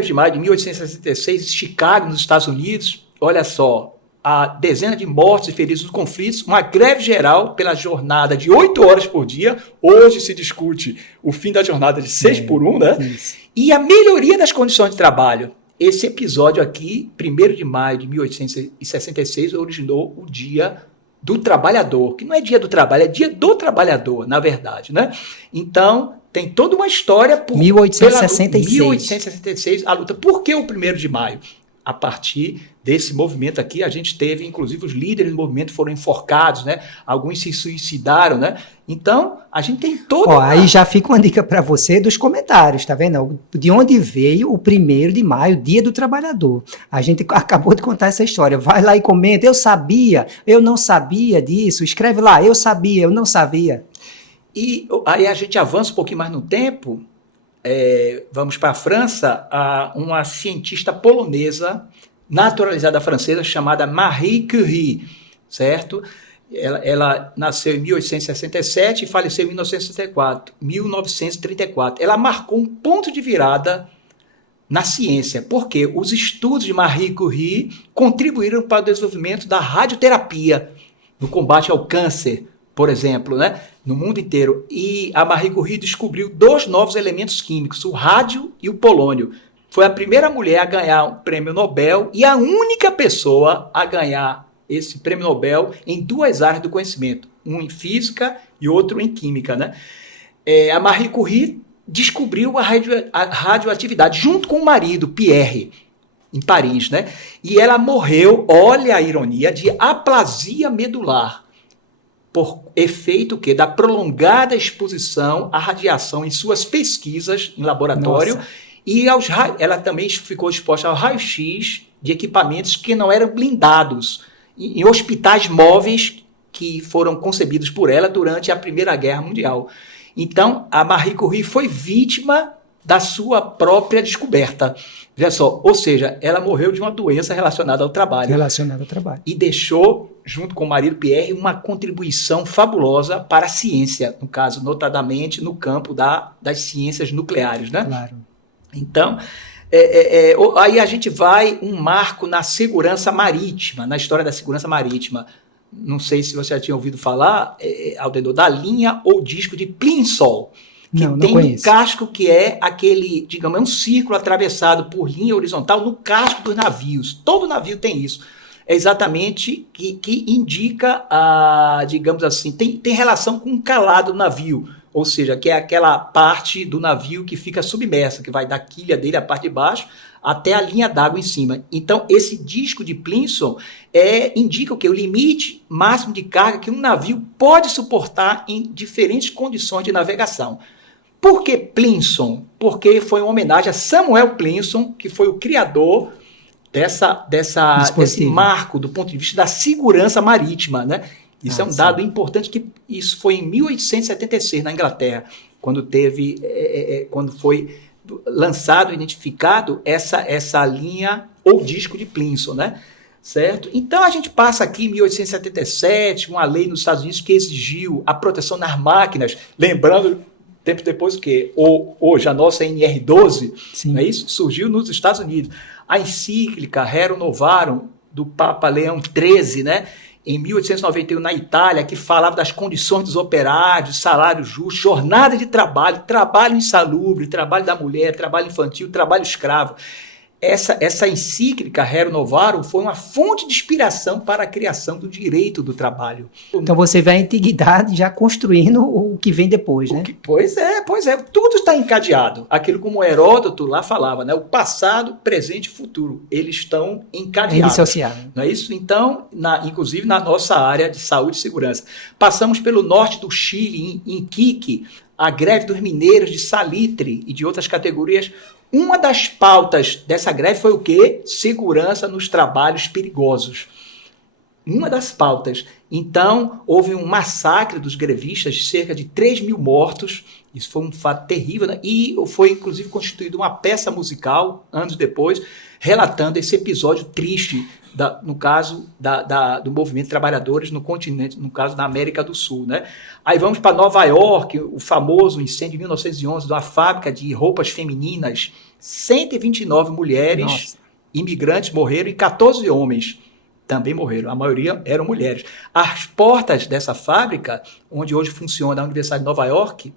de maio de 1866, Chicago, nos Estados Unidos. Olha só, a dezena de mortos e feridos nos conflitos, uma greve geral pela jornada de 8 horas por dia. Hoje se discute o fim da jornada de 6 por 1, né? Isso. E a melhoria das condições de trabalho. Esse episódio aqui, 1º de maio de 1866, originou o Dia do Trabalhador, que não é Dia do Trabalho, é Dia do Trabalhador, na verdade. Né? Então, tem toda uma história... 1866, a luta. Por que o 1º de maio? A partir desse movimento aqui, a gente teve, inclusive, os líderes do movimento foram enforcados, né? Alguns se suicidaram, né? Então, a gente tem todo... Aí já fica uma dica para você dos comentários, tá vendo? De onde veio o 1º de maio, Dia do Trabalhador. A gente acabou de contar essa história. Vai lá e comenta, eu sabia, eu não sabia disso. Escreve lá, eu sabia, eu não sabia. E aí a gente avança um pouquinho mais no tempo, vamos para a França, uma cientista polonesa, naturalizada francesa, chamada Marie Curie, certo? Ela nasceu em 1867 e faleceu em 1934. Ela marcou um ponto de virada na ciência, porque os estudos de Marie Curie contribuíram para o desenvolvimento da radioterapia no combate ao câncer, por exemplo, né? No mundo inteiro. E a Marie Curie descobriu 2 novos elementos químicos, o rádio e o polônio. Foi a primeira mulher a ganhar um prêmio Nobel e a única pessoa a ganhar esse prêmio Nobel em 2 áreas do conhecimento, um em física e outro em química. Né? A Marie Curie descobriu a radioatividade junto com o marido, Pierre, em Paris. Né? E ela morreu, olha a ironia, de aplasia medular, por efeito da prolongada exposição à radiação em suas pesquisas em laboratório. Nossa. E ela também ficou exposta ao raio-x de equipamentos que não eram blindados, em hospitais móveis que foram concebidos por ela durante a Primeira Guerra Mundial. Então, a Marie Curie foi vítima da sua própria descoberta. Veja só, ou seja, ela morreu de uma doença relacionada ao trabalho. E deixou, junto com o marido Pierre, uma contribuição fabulosa para a ciência, no caso, notadamente no campo das ciências nucleares. Né? Claro. Então, aí a gente vai um marco na segurança marítima, na história da segurança marítima. Não sei se você já tinha ouvido falar, Aldenor, da linha ou disco de Plimsoll, que não tem um casco que é aquele, digamos, é um círculo atravessado por linha horizontal no casco dos navios. Todo navio tem isso. É exatamente que indica, digamos assim, tem relação com o calado do navio. Ou seja, que é aquela parte do navio que fica submersa, que vai da quilha dele, a parte de baixo, até a linha d'água em cima. Então, esse disco de Plimsoll indica o quê? O limite máximo de carga que um navio pode suportar em diferentes condições de navegação. Por que Plimsoll? Porque foi uma homenagem a Samuel Plimsoll, que foi o criador desse marco do ponto de vista da segurança marítima, né? Isso é um dado importante, que isso foi em 1876, na Inglaterra, quando foi lançado, identificado essa linha ou disco de Plimsoll, né? Certo? Então a gente passa aqui em 1877, uma lei nos Estados Unidos que exigiu a proteção nas máquinas, lembrando, tempo depois que hoje a nossa NR12, não é isso? Surgiu nos Estados Unidos. A encíclica Rerum Novarum do Papa Leão XIII, né? Em 1891, na Itália, que falava das condições dos operários, salário justo, jornada de trabalho, trabalho insalubre, trabalho da mulher, trabalho infantil, trabalho escravo. Essa encíclica Rerum Novarum foi uma fonte de inspiração para a criação do direito do trabalho. Então você vê a antiguidade já construindo o que vem depois, né? Pois é. Tudo está encadeado. Aquilo como Heródoto lá falava, né? O passado, presente e futuro, eles estão encadeados. Indissociável. Não é isso? Então, inclusive na nossa área de saúde e segurança. Passamos pelo norte do Chile, em Iquique, a greve dos mineiros de salitre e de outras categorias. Uma das pautas dessa greve foi o quê? Segurança nos trabalhos perigosos. Uma das pautas. Então, houve um massacre dos grevistas, cerca de 3 mil mortos. Isso foi um fato terrível, né? E foi, inclusive, constituída uma peça musical, anos depois, relatando esse episódio triste, no caso do movimento de trabalhadores no continente, no caso da América do Sul, né? Aí vamos para Nova York, o famoso incêndio de 1911 de uma fábrica de roupas femininas. 129 mulheres imigrantes morreram e 14 homens também morreram. A maioria eram mulheres. As portas dessa fábrica, onde hoje funciona a Universidade de Nova York,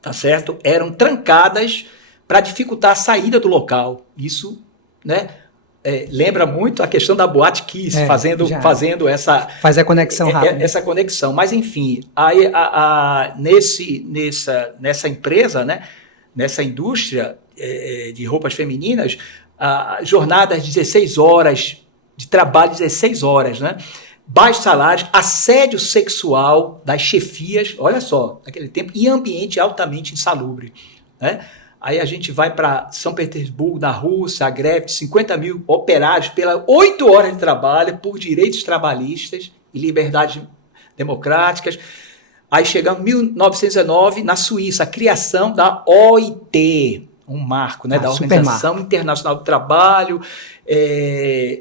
tá certo? Eram trancadas para dificultar a saída do local. Isso, né? Lembra muito a questão da Boate Kiss, fazendo essa... Faz a conexão rápida. Essa conexão. Mas, enfim, aí, nessa empresa, né, nessa indústria de roupas femininas, jornadas de 16 horas, de trabalho de 16 horas, né? Baixos salários, assédio sexual das chefias, olha só, naquele tempo, e ambiente altamente insalubre, né? Aí a gente vai para São Petersburgo, na Rússia, a greve de 50 mil operários pelas 8 horas de trabalho por direitos trabalhistas e liberdades democráticas. Aí chegamos em 1919, na Suíça, a criação da OIT, um marco, né, da Organização Internacional do Trabalho.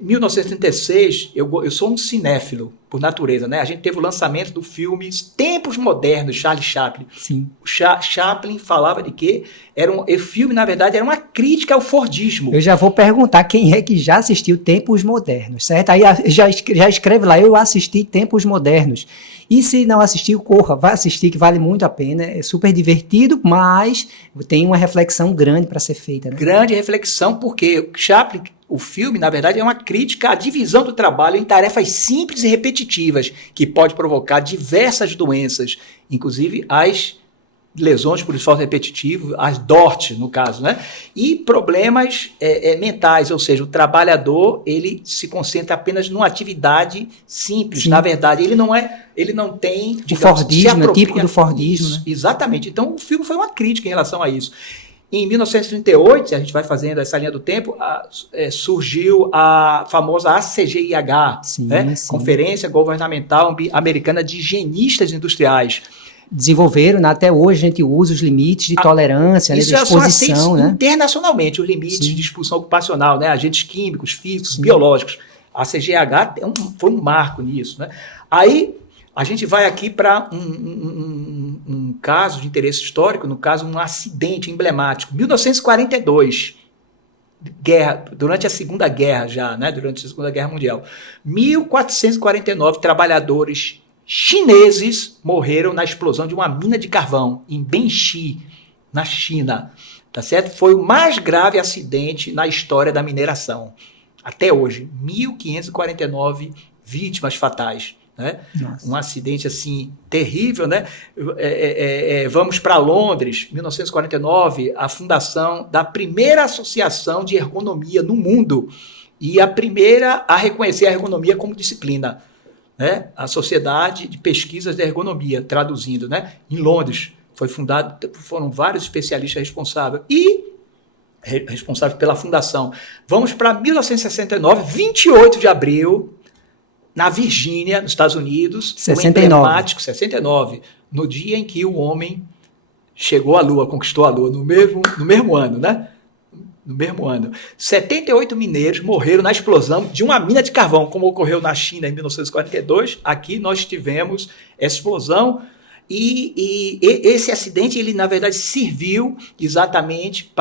1936, eu sou um cinéfilo por natureza, né? A gente teve o lançamento do filme Tempos Modernos, Charlie Chaplin. Sim. O Chaplin falava de que o filme, na verdade, era uma crítica ao Fordismo. Eu já vou perguntar quem é que já assistiu Tempos Modernos, certo? Aí já escreve lá, eu assisti Tempos Modernos. E se não assistiu, corra, vai assistir, que vale muito a pena. É super divertido, mas tem uma reflexão grande para ser feita, né? Grande reflexão, porque Chaplin, o filme, na verdade, é uma crítica à divisão do trabalho em tarefas simples e repetitivas, que pode provocar diversas doenças, inclusive as lesões por esforço repetitivo, as DORT, no caso, né? E problemas mentais, ou seja, o trabalhador, ele se concentra apenas numa atividade simples. Sim. Na verdade, ele não tem... Digamos, o Fordismo, é típico do Fordismo, né? Exatamente. Então, o filme foi uma crítica em relação a isso. Em 1938, a gente vai fazendo essa linha do tempo, surgiu a famosa ACGIH, sim, né? Sim. Conferência Governamental Americana de Higienistas Industriais. Desenvolveram, né? Até hoje a gente usa os limites de tolerância, né? De exposição, né? Internacionalmente, os limites de expulsão ocupacional, né? Agentes químicos, físicos, biológicos. A CGH foi um marco nisso, né? Aí a gente vai aqui para um caso de interesse histórico, no caso, um acidente emblemático. 1942, durante a Segunda Guerra já, né? Durante a Segunda Guerra Mundial. 1.449 trabalhadores chineses morreram na explosão de uma mina de carvão em Benxi, na China. Tá certo? Foi o mais grave acidente na história da mineração. Até hoje, 1.549 vítimas fatais. né? Nossa. Um acidente assim terrível, né? Vamos para Londres, 1949, a fundação da primeira associação de ergonomia no mundo e a primeira a reconhecer a ergonomia como disciplina, né? A Sociedade de Pesquisas de Ergonomia, traduzindo, né? Em Londres, foi fundado, foram vários especialistas responsáveis pela fundação. Vamos para 1969, 28 de abril, na Virgínia, nos Estados Unidos, 69. o emblemático 69, no dia em que o homem chegou à Lua, conquistou a Lua, no mesmo ano, né? No mesmo ano. 78 mineiros morreram na explosão de uma mina de carvão, como ocorreu na China em 1942. Aqui nós tivemos essa explosão e esse acidente, ele na verdade serviu exatamente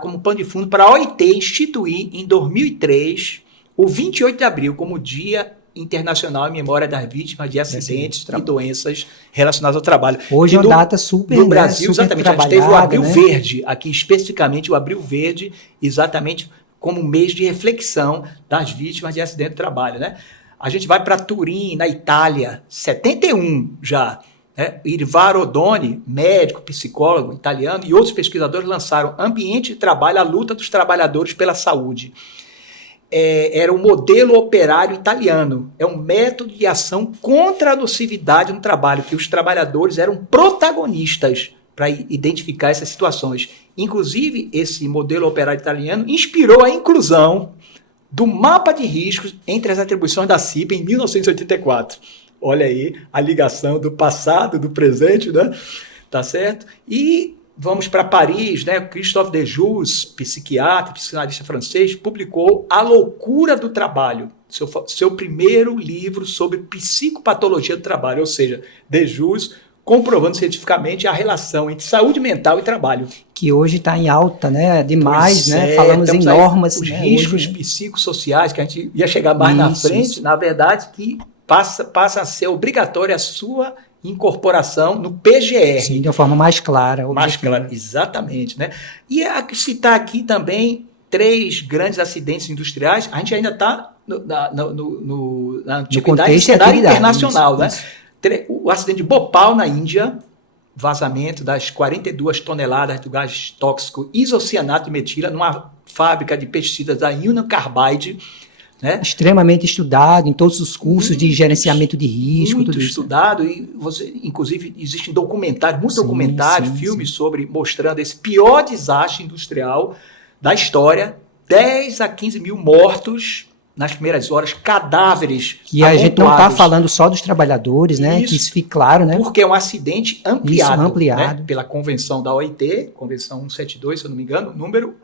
como pano de fundo para a OIT instituir em 2003 o 28 de abril como Dia Internacional em memória das vítimas de acidentes e doenças relacionadas ao trabalho. Hoje é uma data super, no Brasil, super exatamente, a gente teve o Abril, né? Verde, aqui especificamente o Abril Verde, exatamente como mês de reflexão das vítimas de acidente de trabalho, né? A gente vai para Turim, na Itália, 71 já. Né? Irvaro Odoni, médico, psicólogo italiano, e outros pesquisadores lançaram Ambiente de Trabalho, a luta dos trabalhadores pela saúde. Era um modelo operário italiano, é um método de ação contra a nocividade no trabalho, que os trabalhadores eram protagonistas para identificar essas situações. Inclusive, esse modelo operário italiano inspirou a inclusão do mapa de riscos entre as atribuições da CIPA em 1984. Olha aí a ligação do passado, do presente, né? Tá certo? E vamos para Paris, né? Christophe Dejoux, psiquiatra, psicanalista francês, publicou A Loucura do Trabalho, seu primeiro livro sobre psicopatologia do trabalho, ou seja, Dejoux comprovando cientificamente a relação entre saúde mental e trabalho. Que hoje está em alta, né? Demais, né? É, falamos em normas. Os né? riscos hoje, psicossociais, que a gente ia chegar mais na frente, na verdade, que passa a ser obrigatória a sua incorporação no PGR. Sim, de uma forma mais clara. Mais clara, exatamente. Né? E citar aqui também 3 grandes acidentes industriais, a gente ainda está na antiguidade e cenário internacional. Isso, né? Isso. O acidente de Bhopal, na Índia, vazamento das 42 toneladas do gás tóxico isocianato de metila numa fábrica de pesticidas da Union Carbide, né? Extremamente estudado em todos os cursos de gerenciamento de risco. Muito estudado, e inclusive existem documentários, muitos documentários, filmes sobre mostrando esse pior desastre industrial da história, 10 a 15 mil mortos nas primeiras horas, cadáveres que a gente não está falando só dos trabalhadores, né? Que isso fique claro, né? Porque é um acidente ampliado, ampliado. Né? Pela convenção da OIT, convenção 172, se eu não me engano, o número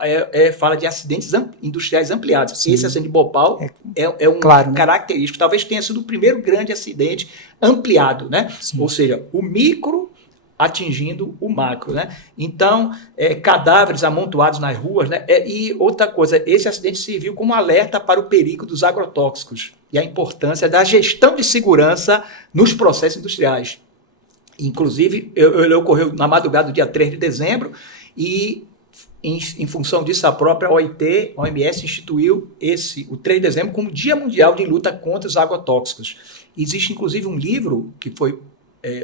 fala de acidentes industriais ampliados. Sim. Esse acidente de Bhopal é um característico, talvez tenha sido o primeiro grande acidente ampliado, né? Sim. Ou seja, o micro atingindo o macro, né? Então, cadáveres amontoados nas ruas, né? E outra coisa, esse acidente serviu como alerta para o perigo dos agrotóxicos e a importância da gestão de segurança nos processos industriais. Inclusive, ele ocorreu na madrugada do dia 3 de dezembro e, em função disso, a própria OMS instituiu o 3 de dezembro como Dia Mundial de Luta contra os Agrotóxicos. Existe, inclusive, um livro que foi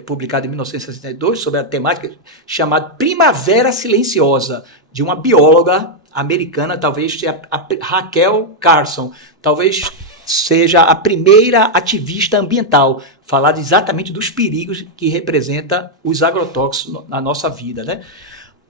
publicado em 1962, sobre a temática, chamado Primavera Silenciosa, de uma bióloga americana, talvez seja a Raquel Carson, talvez seja a primeira ativista ambiental, falar exatamente dos perigos que representa os agrotóxicos na nossa vida, né?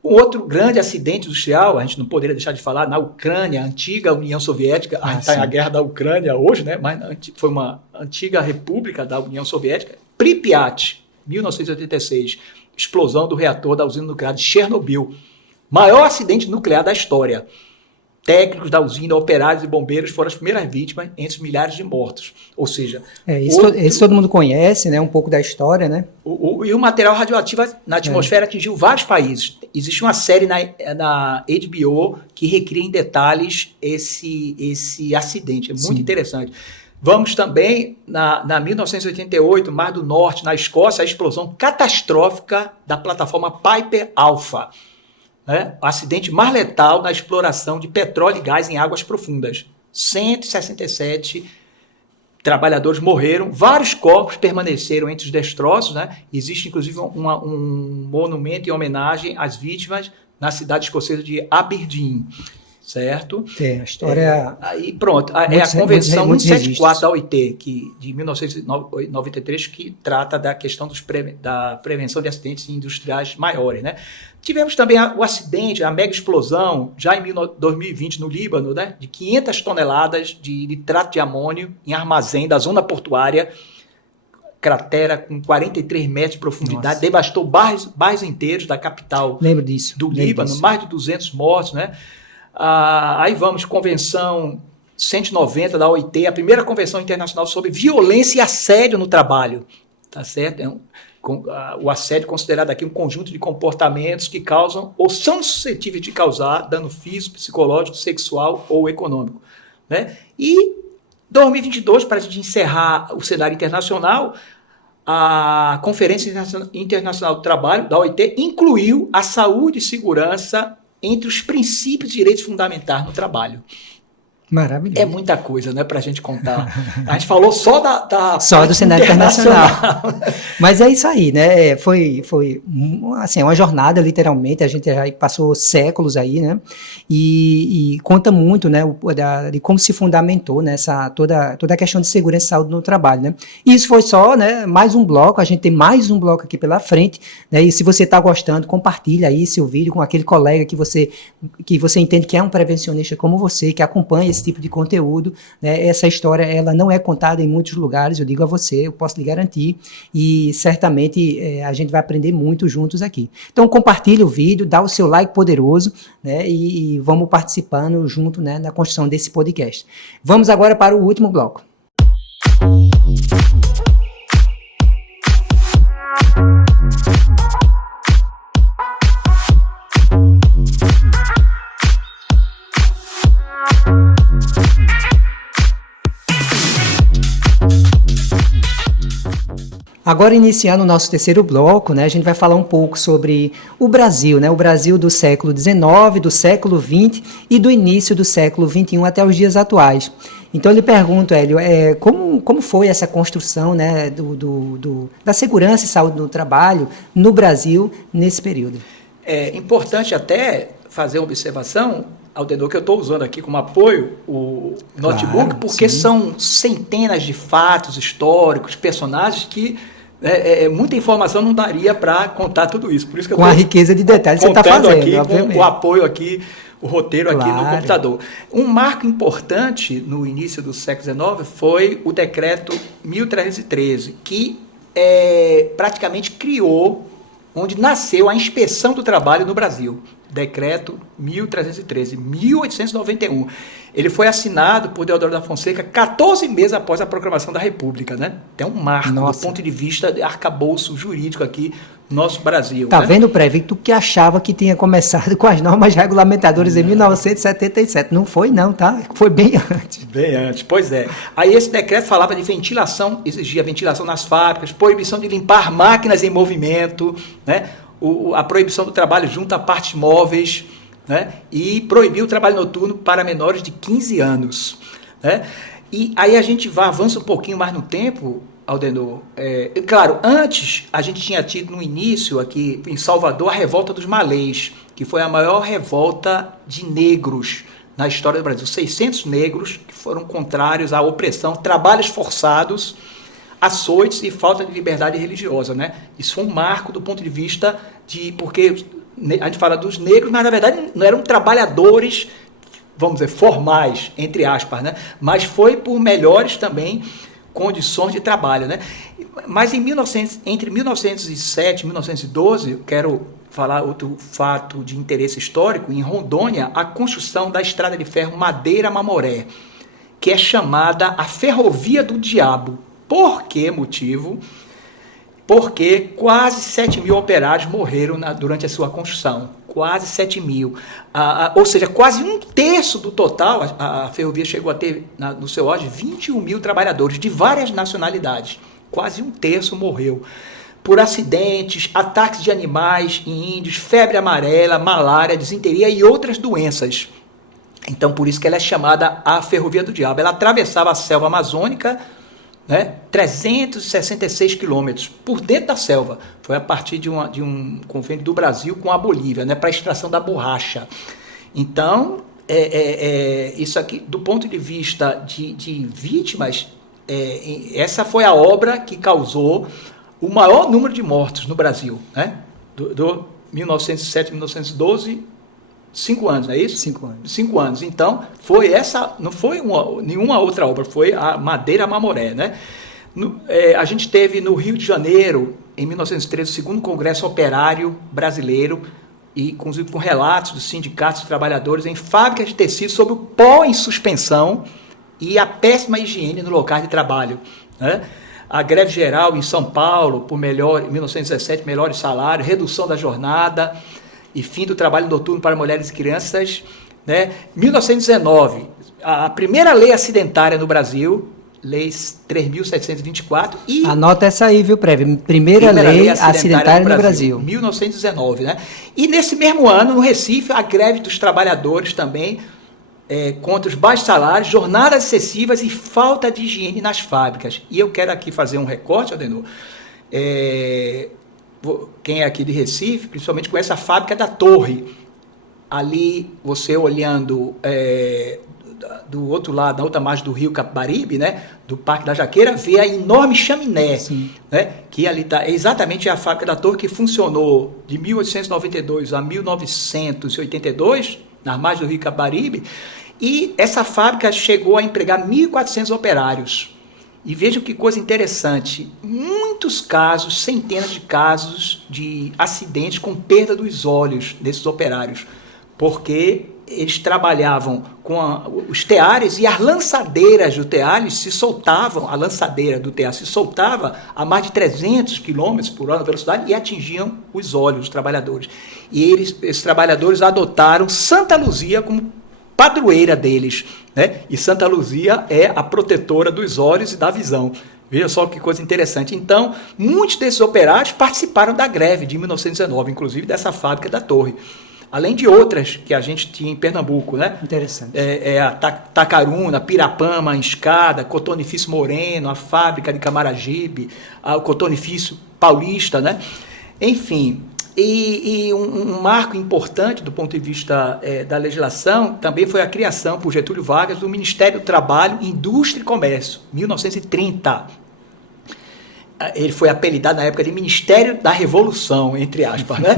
Um outro grande acidente industrial, a gente não poderia deixar de falar, na Ucrânia, a antiga União Soviética, a gente está na guerra da Ucrânia hoje, né? Mas foi uma antiga república da União Soviética, Pripyat, 1986, explosão do reator da usina nuclear de Chernobyl, maior acidente nuclear da história. Técnicos da usina, operários e bombeiros foram as primeiras vítimas entre os milhares de mortos. Ou seja... Isso todo mundo conhece, né? Um pouco da história, né? E o material radioativo na atmosfera atingiu vários países. Existe uma série na HBO que recria em detalhes esse acidente. É muito interessante. Vamos também, na 1988, Mar do Norte, na Escócia, a explosão catastrófica da plataforma Piper Alpha. Né? O acidente mais letal na exploração de petróleo e gás em águas profundas. 167 trabalhadores morreram, vários corpos permaneceram entre os destroços, né? Existe, inclusive, um monumento em homenagem às vítimas na cidade escocesa de Aberdeen, certo? A história... Aí, pronto, é a Convenção 174 da OIT, de 1993, que trata da questão da prevenção de acidentes industriais maiores, né? Tivemos também o acidente, a mega explosão, já em 2020 no Líbano, né, de 500 toneladas de nitrato de amônio em armazém da zona portuária, cratera com 43 metros de profundidade, devastou bairros inteiros da capital do Líbano, mais de 200 mortos, né? Aí vamos, Convenção 190 da OIT, a primeira convenção internacional sobre violência e assédio no trabalho, tá certo? O assédio é considerado aqui um conjunto de comportamentos que causam ou são suscetíveis de causar dano físico, psicológico, sexual ou econômico, né? E 2022, para a gente encerrar o cenário internacional, a Conferência Internacional do Trabalho, da OIT, incluiu a saúde e segurança entre os princípios de direitos fundamentais no trabalho. Maravilhoso. É muita coisa, né, para a gente contar. A gente falou só só do cenário internacional. Mas é isso aí, né? Foi assim, uma jornada, literalmente. A gente já passou séculos aí, né? E conta muito, né, de como se fundamentou nessa toda a questão de segurança e saúde no trabalho, né? E isso foi só, né, mais um bloco. A gente tem mais um bloco aqui pela frente, né? E se você está gostando, compartilha aí seu vídeo com aquele colega que você entende que é um prevencionista como você, que acompanha esse tipo de conteúdo, né? Essa história, ela não é contada em muitos lugares, eu digo a você, eu posso lhe garantir, e certamente a gente vai aprender muito juntos aqui. Então compartilha o vídeo, dá o seu like poderoso, né? E vamos participando junto, né, na construção desse podcast. Vamos agora para o último bloco. Agora, iniciando o nosso terceiro bloco, né, a gente vai falar um pouco sobre o Brasil, né, o Brasil do século XIX, do século XX e do início do século XXI até os dias atuais. Então, eu lhe pergunto, Hélio, como foi essa construção, né, da segurança e saúde no trabalho no Brasil nesse período? É importante até fazer uma observação, Aldenor, que eu estou usando aqui como apoio o notebook, porque sim, são centenas de fatos históricos, personagens que muita informação não daria para contar tudo isso. Por isso que com a riqueza de detalhes que você está fazendo, aqui, obviamente. Com o apoio aqui, o roteiro aqui no computador. Um marco importante no início do século XIX foi o decreto 1313, que praticamente criou, onde nasceu a inspeção do trabalho no Brasil. Decreto 1313, 1891. Ele foi assinado por Deodoro da Fonseca 14 meses após a proclamação da República, né? Tem um marco do ponto de vista de arcabouço jurídico aqui no nosso Brasil. Tá, né? Vendo, Prévio, tu que achava que tinha começado com as normas regulamentadoras em 1977. Não foi não, tá? Foi bem antes. Bem antes, pois é. Aí esse decreto falava de ventilação, exigia ventilação nas fábricas, proibição de limpar máquinas em movimento, né? A proibição do trabalho junto a partes móveis, né? E proibiu o trabalho noturno para menores de 15 anos. Né? E aí a gente avança um pouquinho mais no tempo, Aldenor. Claro, antes a gente tinha tido no início aqui em Salvador a revolta dos malês, que foi a maior revolta de negros na história do Brasil. 600 negros que foram contrários à opressão, trabalhos forçados, açoites e falta de liberdade religiosa, né? Isso foi um marco do ponto de vista porque a gente fala dos negros, mas na verdade não eram trabalhadores, vamos dizer, formais, entre aspas, né? Mas foi por melhores também condições de trabalho, né? Mas entre 1907 e 1912, eu quero falar outro fato de interesse histórico, em Rondônia, a construção da estrada de ferro Madeira-Mamoré, que é chamada a Ferrovia do Diabo. Por que motivo? Porque quase 7 mil operários morreram durante a sua construção. Quase 7 mil. Ou seja, quase um terço do total. A ferrovia chegou a ter, no seu auge, 21 mil trabalhadores de várias nacionalidades. Quase um terço morreu por acidentes, ataques de animais em índios, febre amarela, malária, disenteria e outras doenças. Então, por isso que ela é chamada a Ferrovia do Diabo. Ela atravessava a selva amazônica né, 366 quilômetros por dentro da selva. Foi a partir de um convênio do Brasil com a Bolívia, né, para a extração da borracha. Então, isso aqui, do ponto de vista de vítimas, essa foi a obra que causou o maior número de mortos no Brasil, né? Do 1907 a 1912, 5 anos, não é isso? 5 anos. 5 anos. Então, foi essa, não foi nenhuma outra obra, foi a Madeira Mamoré, né? A gente teve no Rio de Janeiro, em 1913, o segundo Congresso Operário Brasileiro, e com relatos dos sindicatos de trabalhadores em fábricas de tecido sobre o pó em suspensão e a péssima higiene no local de trabalho, né? A greve geral em São Paulo, em 1917, melhores salários, redução da jornada e fim do trabalho noturno para mulheres e crianças, né? 1919, a primeira lei acidentária no Brasil, Lei 3.724. Anota essa aí, viu, Prévio? Primeira lei acidentária no Brasil. 1919, né? E nesse mesmo ano, no Recife, a greve dos trabalhadores também, contra os baixos salários, jornadas excessivas e falta de higiene nas fábricas. E eu quero aqui fazer um recorte, Adenor. Quem é aqui de Recife, principalmente conhece a fábrica da Torre. Ali, você olhando do outro lado, na outra margem do rio Capibaribe, né, do Parque da Jaqueira, vê a enorme chaminé, né, que ali está exatamente a fábrica da Torre, que funcionou de 1892 a 1982, nas margens do rio Capibaribe, e essa fábrica chegou a empregar 1.400 operários. E vejam que coisa interessante, muitos casos, centenas de casos de acidentes com perda dos olhos desses operários, porque eles trabalhavam com os teares e as lançadeiras do tear se soltavam, a lançadeira do tear se soltava a mais de 300 km por hora na velocidade e atingiam os olhos dos trabalhadores. E esses trabalhadores adotaram Santa Luzia como padroeira deles, né? E Santa Luzia é a protetora dos olhos e da visão. Veja só que coisa interessante. Então, muitos desses operários participaram da greve de 1919, inclusive dessa fábrica da Torre. Além de outras que a gente tinha em Pernambuco, né? Interessante. A Tacaruna, Pirapama, Escada, Cotonifício Moreno, a fábrica de Camaragibe, o Cotonifício Paulista, né? Enfim, e um marco importante do ponto de vista da legislação também foi a criação por Getúlio Vargas do Ministério do Trabalho, Indústria e Comércio, 1930. Ele foi apelidado na época de Ministério da Revolução, entre aspas, né?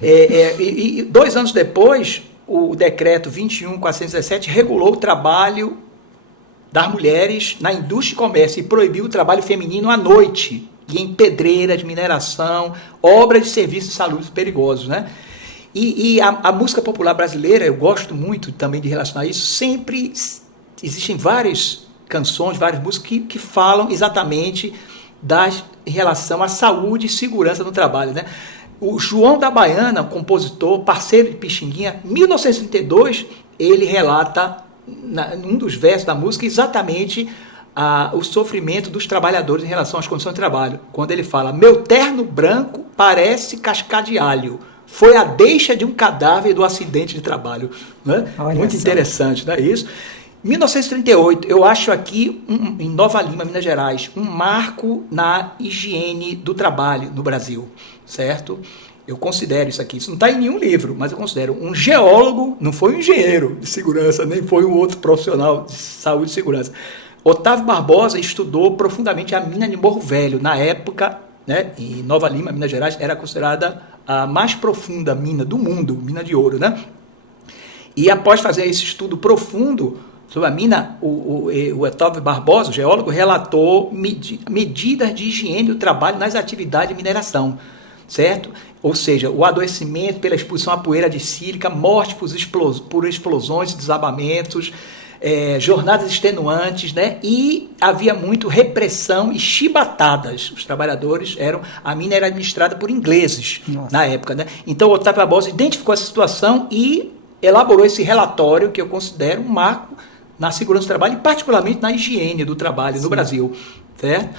E 2 anos depois, o decreto 21.417 regulou o trabalho das mulheres na indústria e comércio e proibiu o trabalho feminino à noite e em pedreiras, mineração, obras de serviços de saúde perigosos, né? E a música popular brasileira, eu gosto muito também de relacionar isso, sempre existem várias canções, várias músicas que falam exatamente em relação à saúde e segurança no trabalho, né? O João da Baiana, compositor, parceiro de Pixinguinha, em 1932, ele relata, num dos versos da música, exatamente o sofrimento dos trabalhadores em relação às condições de trabalho. Quando ele fala, meu terno branco parece casca de alho, foi a deixa de um cadáver do acidente de trabalho. Né? Muito interessante, não é isso? 1938, eu acho aqui, em Nova Lima, Minas Gerais, um marco na higiene do trabalho no Brasil, certo? Eu considero isso aqui, isso não está em nenhum livro, mas eu considero um geólogo, não foi um engenheiro de segurança, nem foi um outro profissional de saúde e segurança. Otávio Barbosa estudou profundamente a mina de Morro Velho, na época, né, em Nova Lima, Minas Gerais, era considerada a mais profunda mina do mundo, mina de ouro, né? E após fazer esse estudo profundo sobre a mina, o Otávio Barbosa, o geólogo, relatou medidas de higiene do trabalho nas atividades de mineração, certo? Ou seja, o adoecimento pela exposição à poeira de sílica, morte por explosões e desabamentos, jornadas extenuantes, né? E havia muito repressão e chibatadas. Os trabalhadores a mina era administrada por ingleses. Nossa. Na época, né? Então, o Otávio Barbosa identificou essa situação e elaborou esse relatório que eu considero um marco na segurança do trabalho e particularmente na higiene do trabalho. Sim. No Brasil, certo?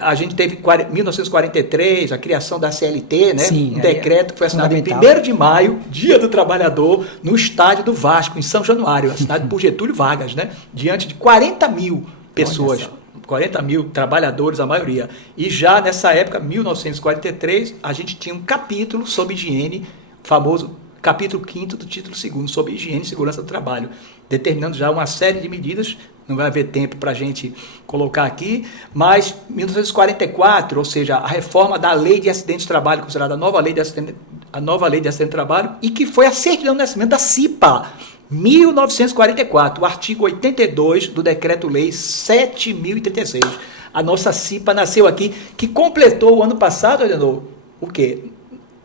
A gente teve em 1943 a criação da CLT, né? Sim, um decreto que foi assinado em 1º de maio, Dia do Trabalhador, no estádio do Vasco, em São Januário, assinado por Getúlio Vargas, né? Diante de 40 mil pessoas, 40 mil trabalhadores, a maioria. E já nessa época, 1943, a gente tinha um capítulo sobre higiene, famoso capítulo 5º do título 2º, sobre higiene e segurança do trabalho, determinando já uma série de medidas. Não vai haver tempo para a gente colocar aqui, mas 1944, ou seja, a reforma da Lei de Acidentes de Trabalho, considerada a nova Lei de Acidente de Trabalho, e que foi a certidão de nascimento da CIPA, 1944, o artigo 82 do Decreto-Lei 7.036. A nossa CIPA nasceu aqui, que completou o ano passado, Adenor, o quê?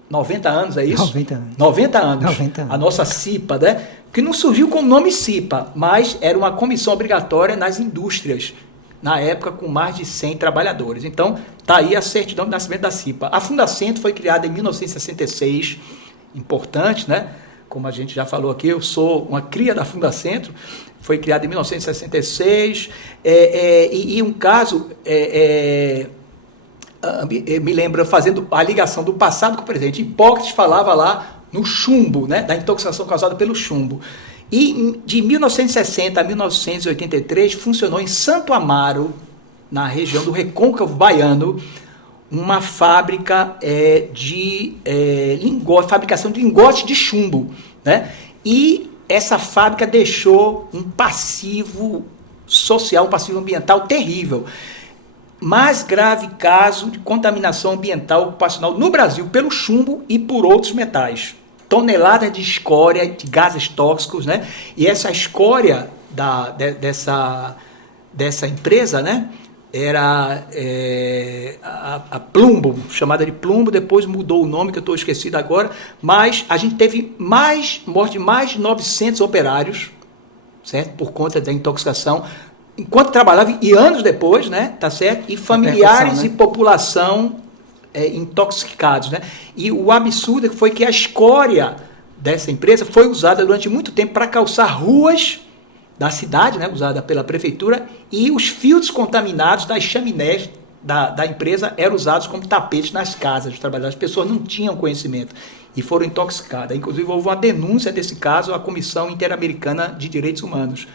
90 anos, é isso? 90 anos. 90 anos. 90 anos. A nossa CIPA, né? Que não surgiu com o nome CIPA, mas era uma comissão obrigatória nas indústrias, na época com mais de 100 trabalhadores. Então, está aí a certidão de nascimento da CIPA. A Fundacentro foi criada em 1966, importante, né? Como a gente já falou aqui, eu sou uma cria da Fundacentro, foi criada em 1966, e um caso... me lembra, fazendo a ligação do passado com o presente. Hipócrates falava lá no chumbo, né, da intoxicação causada pelo chumbo. E de 1960 a 1983 funcionou em Santo Amaro, na região do Recôncavo Baiano, uma fábrica de fabricação de lingotes de chumbo, né? E essa fábrica deixou um passivo social, um passivo ambiental terrível. Mais grave caso de contaminação ambiental ocupacional no Brasil pelo chumbo e por outros metais. Toneladas de escória, de gases tóxicos, né? E essa escória dessa empresa, né? Era a Plumbo, chamada de Plumbo, depois mudou o nome, que eu estou esquecido agora, mas a gente teve morte de mais de 900 operários, certo? Por conta da intoxicação, enquanto trabalhava, e anos depois, né, tá certo? E familiares, né? E população intoxicados, né? E o absurdo foi que a escória dessa empresa foi usada durante muito tempo para calçar ruas da cidade, né, usada pela prefeitura, e os filtros contaminados das chaminés da empresa eram usados como tapetes nas casas dos trabalhadores. As pessoas não tinham conhecimento e foram intoxicadas. Inclusive, houve uma denúncia desse caso à Comissão Interamericana de Direitos Humanos.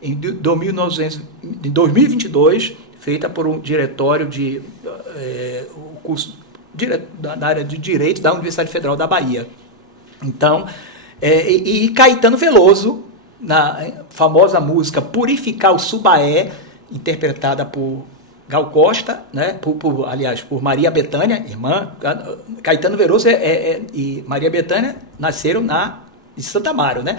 Em 2022, feita por um diretório o curso da área de Direito da Universidade Federal da Bahia. Então, e Caetano Veloso, na famosa música Purificar o Subaé, interpretada por Gal Costa, né? Aliás, por Maria Bethânia, irmã. Caetano Veloso e Maria Bethânia nasceram em Santo Amaro, né?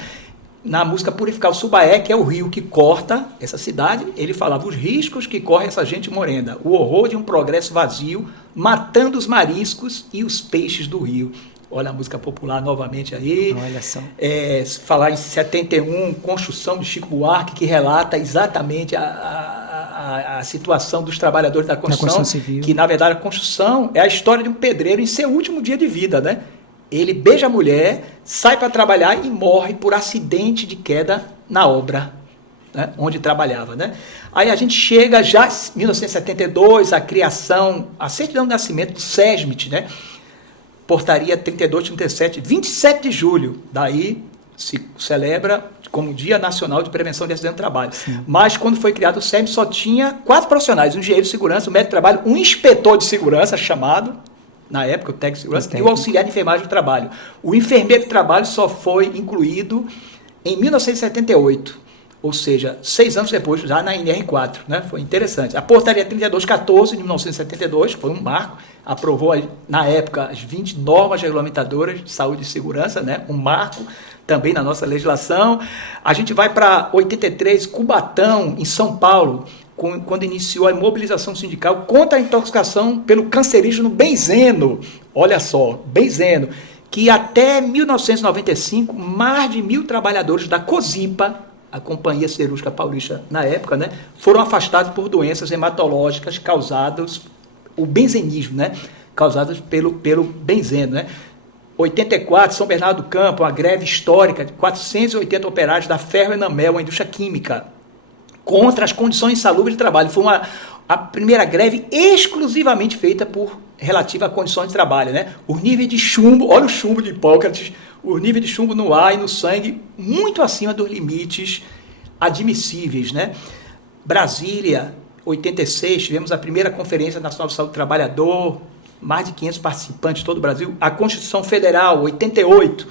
Na música Purificar o Subaé, que é o rio que corta essa cidade, ele falava os riscos que corre essa gente morena, o horror de um progresso vazio, matando os mariscos e os peixes do rio. Olha a música popular novamente aí. Olha só. Falar em 71, Construção de Chico Buarque, que relata exatamente a situação dos trabalhadores da construção civil. Que, na verdade, a construção é a história de um pedreiro em seu último dia de vida, né? Ele beija a mulher, sai para trabalhar e morre por acidente de queda na obra, né, onde trabalhava, né? Aí a gente chega já em 1972, a criação, a certidão de nascimento do SESMIT, né? Portaria 3237, 27 de julho. Daí se celebra como Dia Nacional de Prevenção de Acidente de Trabalho. Sim. Mas quando foi criado o SESMIT só tinha 4 profissionais, um engenheiro de segurança, um médico de trabalho, um inspetor de segurança chamado... na época, o técnico de segurança, e o auxiliar de enfermagem de trabalho. O enfermeiro de trabalho só foi incluído em 1978, ou seja, 6 anos depois, já na NR4, né? Foi interessante. A portaria 3214, de 1972, foi um marco, aprovou, na época, as 20 normas regulamentadoras de saúde e segurança, né? Um marco também na nossa legislação. A gente vai para 83, Cubatão, em São Paulo, quando iniciou a mobilização sindical contra a intoxicação pelo cancerígeno benzeno. Olha só, benzeno, que até 1995, mais de 1.000 trabalhadores da COSIPA, a Companhia Siderúrgica Paulista na época, né, foram afastados por doenças hematológicas causadas, o benzenismo, né, causadas pelo benzeno, né. 84, São Bernardo do Campo, uma greve histórica de 480 operários da Ferro Enamel, uma indústria química, contra as condições insalubres de trabalho. Foi a primeira greve exclusivamente feita relativa a condições de trabalho, né? O nível de chumbo, olha o chumbo de Hipócrates, o nível de chumbo no ar e no sangue muito acima dos limites admissíveis, né? Brasília, 86, tivemos a primeira Conferência Nacional de Saúde do Trabalhador, mais de 500 participantes de todo o Brasil. A Constituição Federal, 88,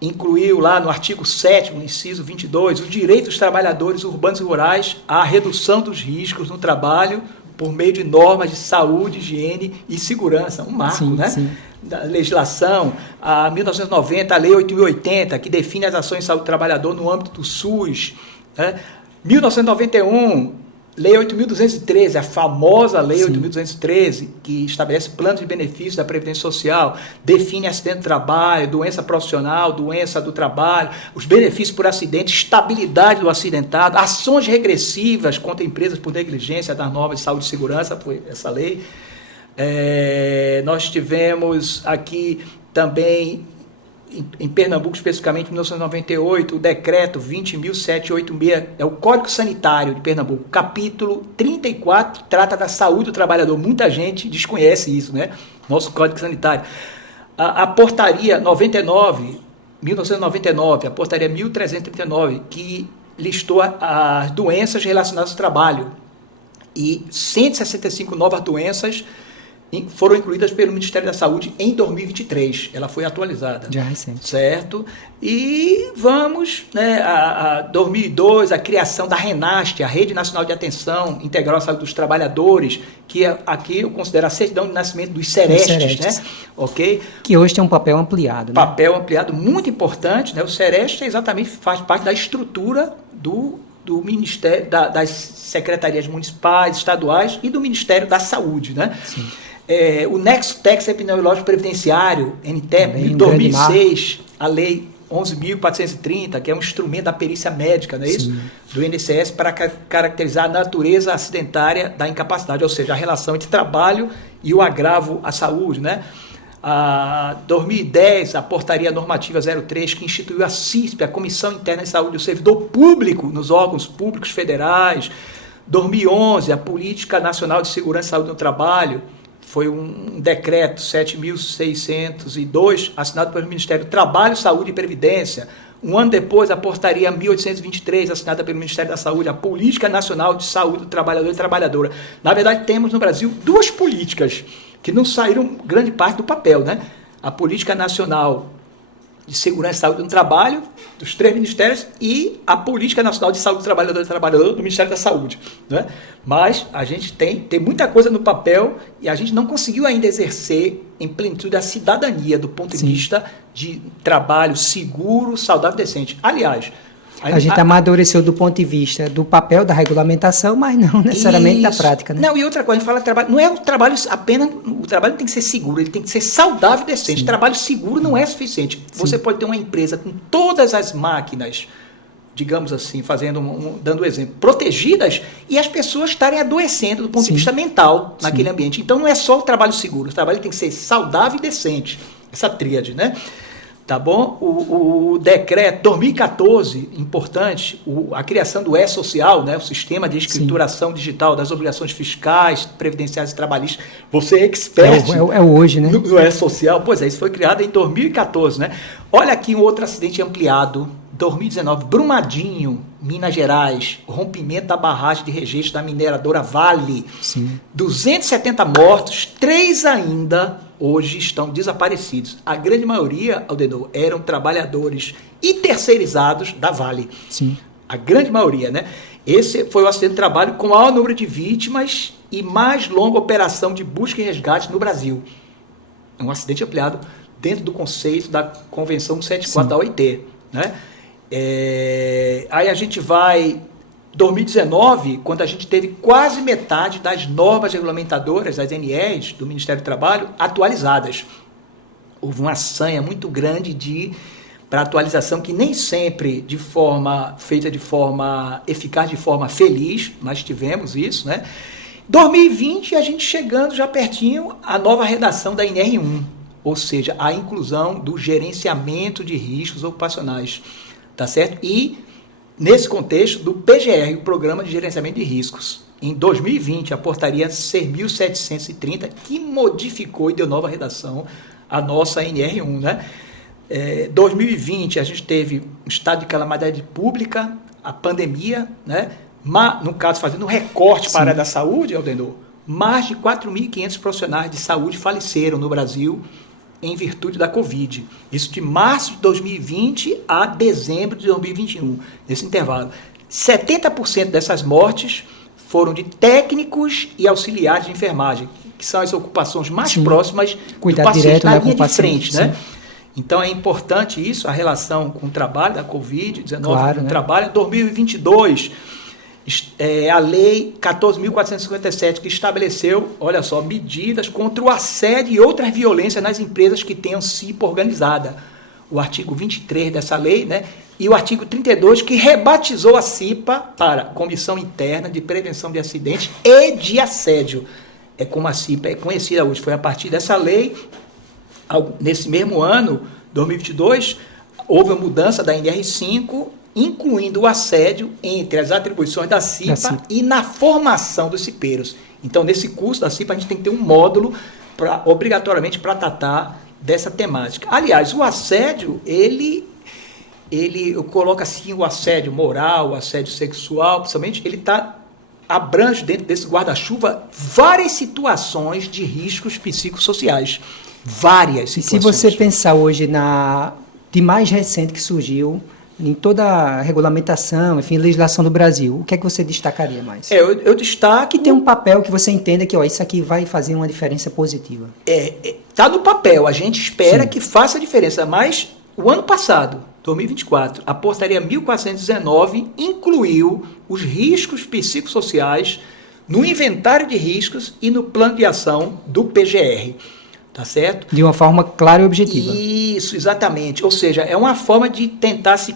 incluiu lá no artigo 7º, inciso 22, o direito dos trabalhadores urbanos e rurais à redução dos riscos no trabalho por meio de normas de saúde, higiene e segurança. Um marco, sim, né? Sim. Da legislação. A 1990, a Lei 8.080, que define as ações de saúde do trabalhador no âmbito do SUS. Né? 1991, Lei 8.213, a famosa Lei 8.213, que estabelece planos de benefícios da Previdência Social, define acidente do trabalho, doença profissional, doença do trabalho, os benefícios por acidente, estabilidade do acidentado, ações regressivas contra empresas por negligência das normas de saúde e segurança, foi essa lei. Nós tivemos aqui também, em Pernambuco, especificamente, em 1998, o decreto 20.786, é o Código Sanitário de Pernambuco, capítulo 34, trata da saúde do trabalhador. Muita gente desconhece isso, né? Nosso Código Sanitário. A portaria 1999, a portaria 1339, que listou as doenças relacionadas ao trabalho. E 165 novas doenças foram incluídas pelo Ministério da Saúde em 2023. Ela foi atualizada. Já recente. Certo? E vamos, né, a 2002, a criação da RENAST, a Rede Nacional de Atenção Integral à Saúde dos Trabalhadores, que aqui eu considero a certidão de nascimento dos Serestes, né? Ok? Que hoje tem um papel ampliado. Né? Papel ampliado muito importante, né? O Sereste exatamente faz parte da estrutura do Ministério, das secretarias municipais, estaduais e do Ministério da Saúde, né? Sim. O Nexo Técnico Epidemiológico Previdenciário, NTEP, em 2006, a Lei 11.430, que é um instrumento da perícia médica, não é isso? Do INSS, para caracterizar a natureza acidentária da incapacidade, ou seja, a relação entre trabalho e o agravo à saúde, né? A 2010, a Portaria Normativa 03, que instituiu a CISP, a Comissão Interna de Saúde do Servidor Público, nos órgãos públicos federais. 2011, a Política Nacional de Segurança e Saúde no Trabalho, foi um decreto 7.602, assinado pelo Ministério do Trabalho, Saúde e Previdência. Um ano depois, a Portaria 1823, assinada pelo Ministério da Saúde, a Política Nacional de Saúde do Trabalhador e Trabalhadora. Na verdade, temos no Brasil duas políticas que não saíram grande parte do papel, né? A Política Nacional de Segurança e Saúde no Trabalho, dos 3 ministérios, e a Política Nacional de Saúde do Trabalhador e Trabalhadora, do Ministério da Saúde. Né? Mas a gente tem muita coisa no papel e a gente não conseguiu ainda exercer em plenitude a cidadania do ponto de vista de trabalho seguro, saudável e decente. Aliás, a gente amadureceu do ponto de vista do papel da regulamentação, mas não necessariamente da prática. Né? Não, e outra coisa, a gente fala trabalho, não é o trabalho apenas, o trabalho não tem que ser seguro, ele tem que ser saudável e decente. Sim. Trabalho seguro não é suficiente. Sim. Você pode ter uma empresa com todas as máquinas, digamos assim, dando exemplo, protegidas, e as pessoas estarem adoecendo do ponto de vista mental naquele ambiente. Então não é só o trabalho seguro, o trabalho tem que ser saudável e decente, essa tríade, né? Tá bom? O decreto 2014, importante, a criação do E-Social, né? O Sistema de Escrituração Digital das Obrigações Fiscais, Previdenciárias e Trabalhistas. Você é expert é hoje, né? No E-Social. Pois é, isso foi criado em 2014, né? Olha aqui um outro acidente ampliado, 2019, Brumadinho, Minas Gerais, rompimento da barragem de registro da mineradora Vale. Sim. 270 mortos, 3 ainda hoje estão desaparecidos. A grande maioria, Aldenor, eram trabalhadores e terceirizados da Vale. Sim. A grande maioria, né? Esse foi o acidente de trabalho com maior número de vítimas e mais longa operação de busca e resgate no Brasil. É um acidente ampliado dentro do conceito da Convenção 174 da OIT, né? Aí a gente vai 2019, quando a gente teve quase metade das normas regulamentadoras, das NEs do Ministério do Trabalho, atualizadas. Houve uma sanha muito grande para atualização, que nem sempre feita de forma eficaz, de forma feliz, mas tivemos isso, né? 2020, a gente chegando já pertinho à nova redação da NR1, ou seja, a inclusão do gerenciamento de riscos ocupacionais, tá certo? E nesse contexto do PGR, o Programa de Gerenciamento de Riscos. Em 2020, a portaria 6.730, que modificou e deu nova redação à nossa NR1, né? 2020, a gente teve um estado de calamidade pública, a pandemia, né? no caso, fazendo um recorte para a área da saúde, Aldenor, mais de 4.500 profissionais de saúde faleceram no Brasil em virtude da Covid. Isso de março de 2020 a dezembro de 2021, nesse intervalo. 70% dessas mortes foram de técnicos e auxiliares de enfermagem, que são as ocupações mais próximas do paciente, na linha de frente, né? Então, é importante isso, a relação com o trabalho da Covid-19, claro, com o trabalho. Em 2022, a Lei 14.457, que estabeleceu, olha só, medidas contra o assédio e outras violências nas empresas que tenham CIPA organizada. O artigo 23 dessa lei, né? E o artigo 32, que rebatizou a CIPA para Comissão Interna de Prevenção de Acidentes e de Assédio. É como a CIPA é conhecida hoje. Foi a partir dessa lei, nesse mesmo ano, 2022, houve a mudança da NR5, incluindo o assédio entre as atribuições da CIPA e na formação dos cipeiros. Então, nesse curso da CIPA, a gente tem que ter um módulo obrigatoriamente para tratar dessa temática. Aliás, o assédio, eu coloco assim, o assédio moral, o assédio sexual, principalmente, ele abrange dentro desse guarda-chuva várias situações de riscos psicossociais. Várias situações. E se você pensar hoje de mais recente que surgiu, em toda a regulamentação, enfim, legislação do Brasil, o que é que você destacaria mais? Eu destaco... Que tem um papel que você entenda que isso aqui vai fazer uma diferença positiva. Está no papel, a gente espera que faça a diferença, mas o ano passado, 2024, a portaria 1419 incluiu os riscos psicossociais no inventário de riscos e no plano de ação do PGR. Tá certo? De uma forma clara e objetiva. Isso, exatamente. Ou seja, é uma forma de tentar se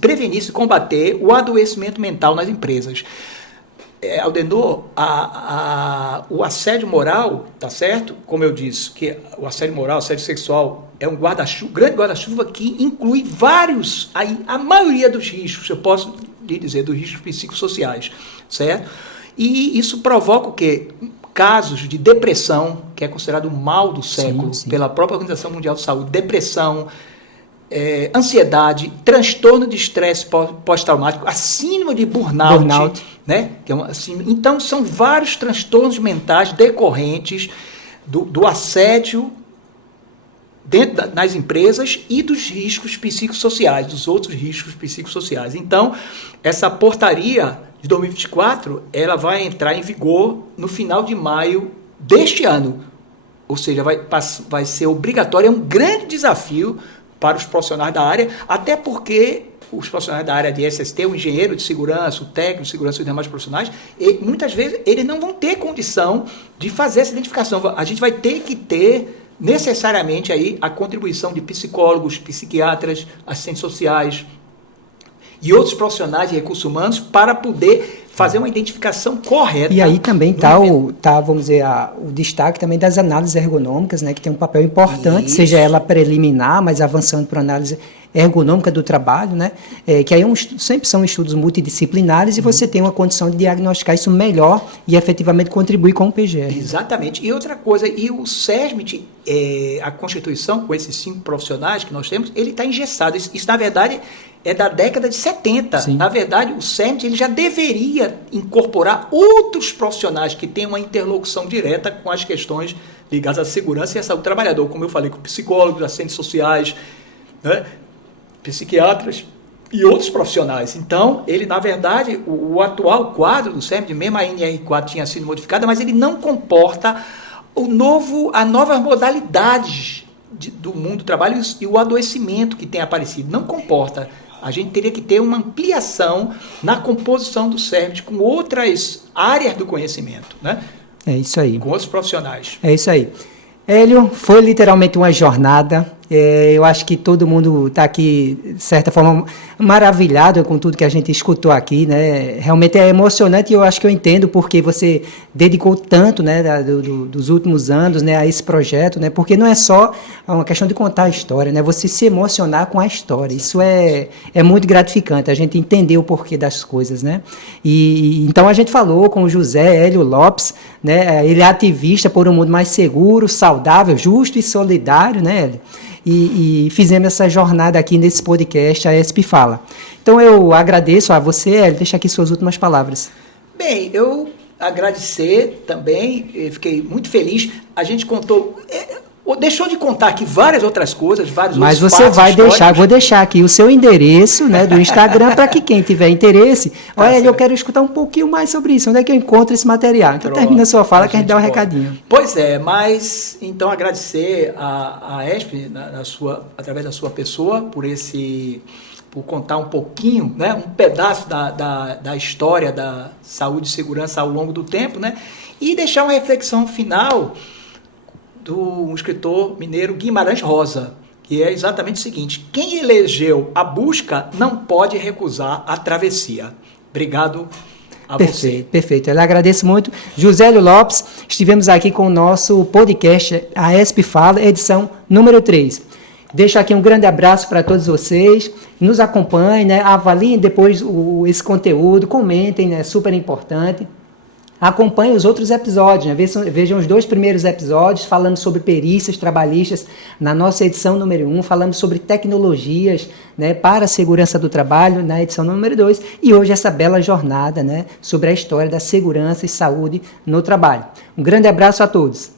prevenir, se combater o adoecimento mental nas empresas. Aldenor, o assédio moral, tá certo? Como eu disse, que o assédio moral, o assédio sexual é um grande guarda-chuva que inclui vários, a maioria dos riscos, eu posso lhe dizer, dos riscos psicossociais, certo? E isso provoca o quê? Casos de depressão, que é considerado o mal do século pela própria Organização Mundial de Saúde, depressão, ansiedade, transtorno de estresse pós-traumático, a síndrome de burnout. Né? Então, são vários transtornos mentais decorrentes do assédio nas empresas e dos riscos psicossociais, dos outros riscos psicossociais. Então, essa portaria de 2024, ela vai entrar em vigor no final de maio deste ano. Ou seja, vai ser obrigatório, é um grande desafio para os profissionais da área, até porque os profissionais da área de SST, o engenheiro de segurança, o técnico de segurança e os demais profissionais, muitas vezes eles não vão ter condição de fazer essa identificação. A gente vai ter que ter necessariamente aí a contribuição de psicólogos, psiquiatras, assistentes sociais, e outros profissionais de recursos humanos para poder fazer uma identificação correta. E aí também vamos dizer, o destaque também das análises ergonômicas, né, que tem um papel importante, seja ela preliminar, mas avançando para a análise ergonômica do trabalho, né, que aí sempre são estudos multidisciplinares e você tem uma condição de diagnosticar isso melhor e efetivamente contribuir com o PGR. Exatamente. E outra coisa, e o SESMIT, a Constituição, com esses 5 profissionais que nós temos, ele está engessado. Isso, na verdade, é da década de 70. Sim. Na verdade, o SESMIT ele já deveria incorporar outros profissionais que tenham uma interlocução direta com as questões ligadas à segurança e à saúde do trabalhador, como eu falei, com psicólogos, assistentes sociais, né, psiquiatras e outros profissionais. Então, ele, na verdade, o atual quadro do SESMIT, mesmo a NR4 tinha sido modificada, mas ele não comporta as novas modalidades do mundo do trabalho e o adoecimento que tem aparecido. Não comporta. A gente teria que ter uma ampliação na composição do SESMIT com outras áreas do conhecimento, né? É isso aí. Com outros profissionais. É isso aí. Hélio, foi literalmente uma jornada. Eu acho que todo mundo está aqui, de certa forma, maravilhado com tudo que a gente escutou aqui, né? Realmente é emocionante e eu acho que eu entendo porque você dedicou tanto, né, dos últimos anos, né, a esse projeto, né? Porque não é só uma questão de contar a história, né? Você se emocionar com a história. Isso é muito gratificante, a gente entender o porquê das coisas, né? E então a gente falou com o José Hélio Lopes, né? Ele é ativista por um mundo mais seguro, saudável, justo e solidário, né, Hélio? E fizemos essa jornada aqui nesse podcast, a ESP Fala. Então, eu agradeço a você, Hélio, deixa aqui suas últimas palavras. Bem, eu agradecer também, fiquei muito feliz. A gente contou, deixou de contar aqui várias outras coisas, vários Mas outros você fatos vai históricos. deixar, vou deixar aqui o seu endereço, né, do Instagram para que quem tiver interesse, olha, certo. eu quero escutar um pouquinho mais sobre isso, onde é que eu encontro esse material? Então termina a sua fala que a gente dá um pode. recadinho. Pois é, mas então agradecer a ESP, através da sua pessoa, por contar um pouquinho, né, um pedaço da história da saúde e segurança ao longo do tempo, né, e deixar uma reflexão final do escritor mineiro Guimarães Rosa, que é exatamente o seguinte: quem elegeu a busca não pode recusar a travessia. Obrigado a você. Perfeito. Eu agradeço muito. Josélio Lopes, estivemos aqui com o nosso podcast, a ESP Fala, edição número 3. Deixo aqui um grande abraço para todos vocês, nos acompanhem, né? Avaliem depois esse conteúdo, comentem, né? Super importante. Acompanhe os outros episódios, né? Vejam os 2 primeiros episódios, falando sobre perícias trabalhistas. Na nossa edição número 1, falamos sobre tecnologias, né, para a segurança do trabalho, na edição número 2. E hoje essa bela jornada, né, sobre a história da segurança e saúde no trabalho. Um grande abraço a todos.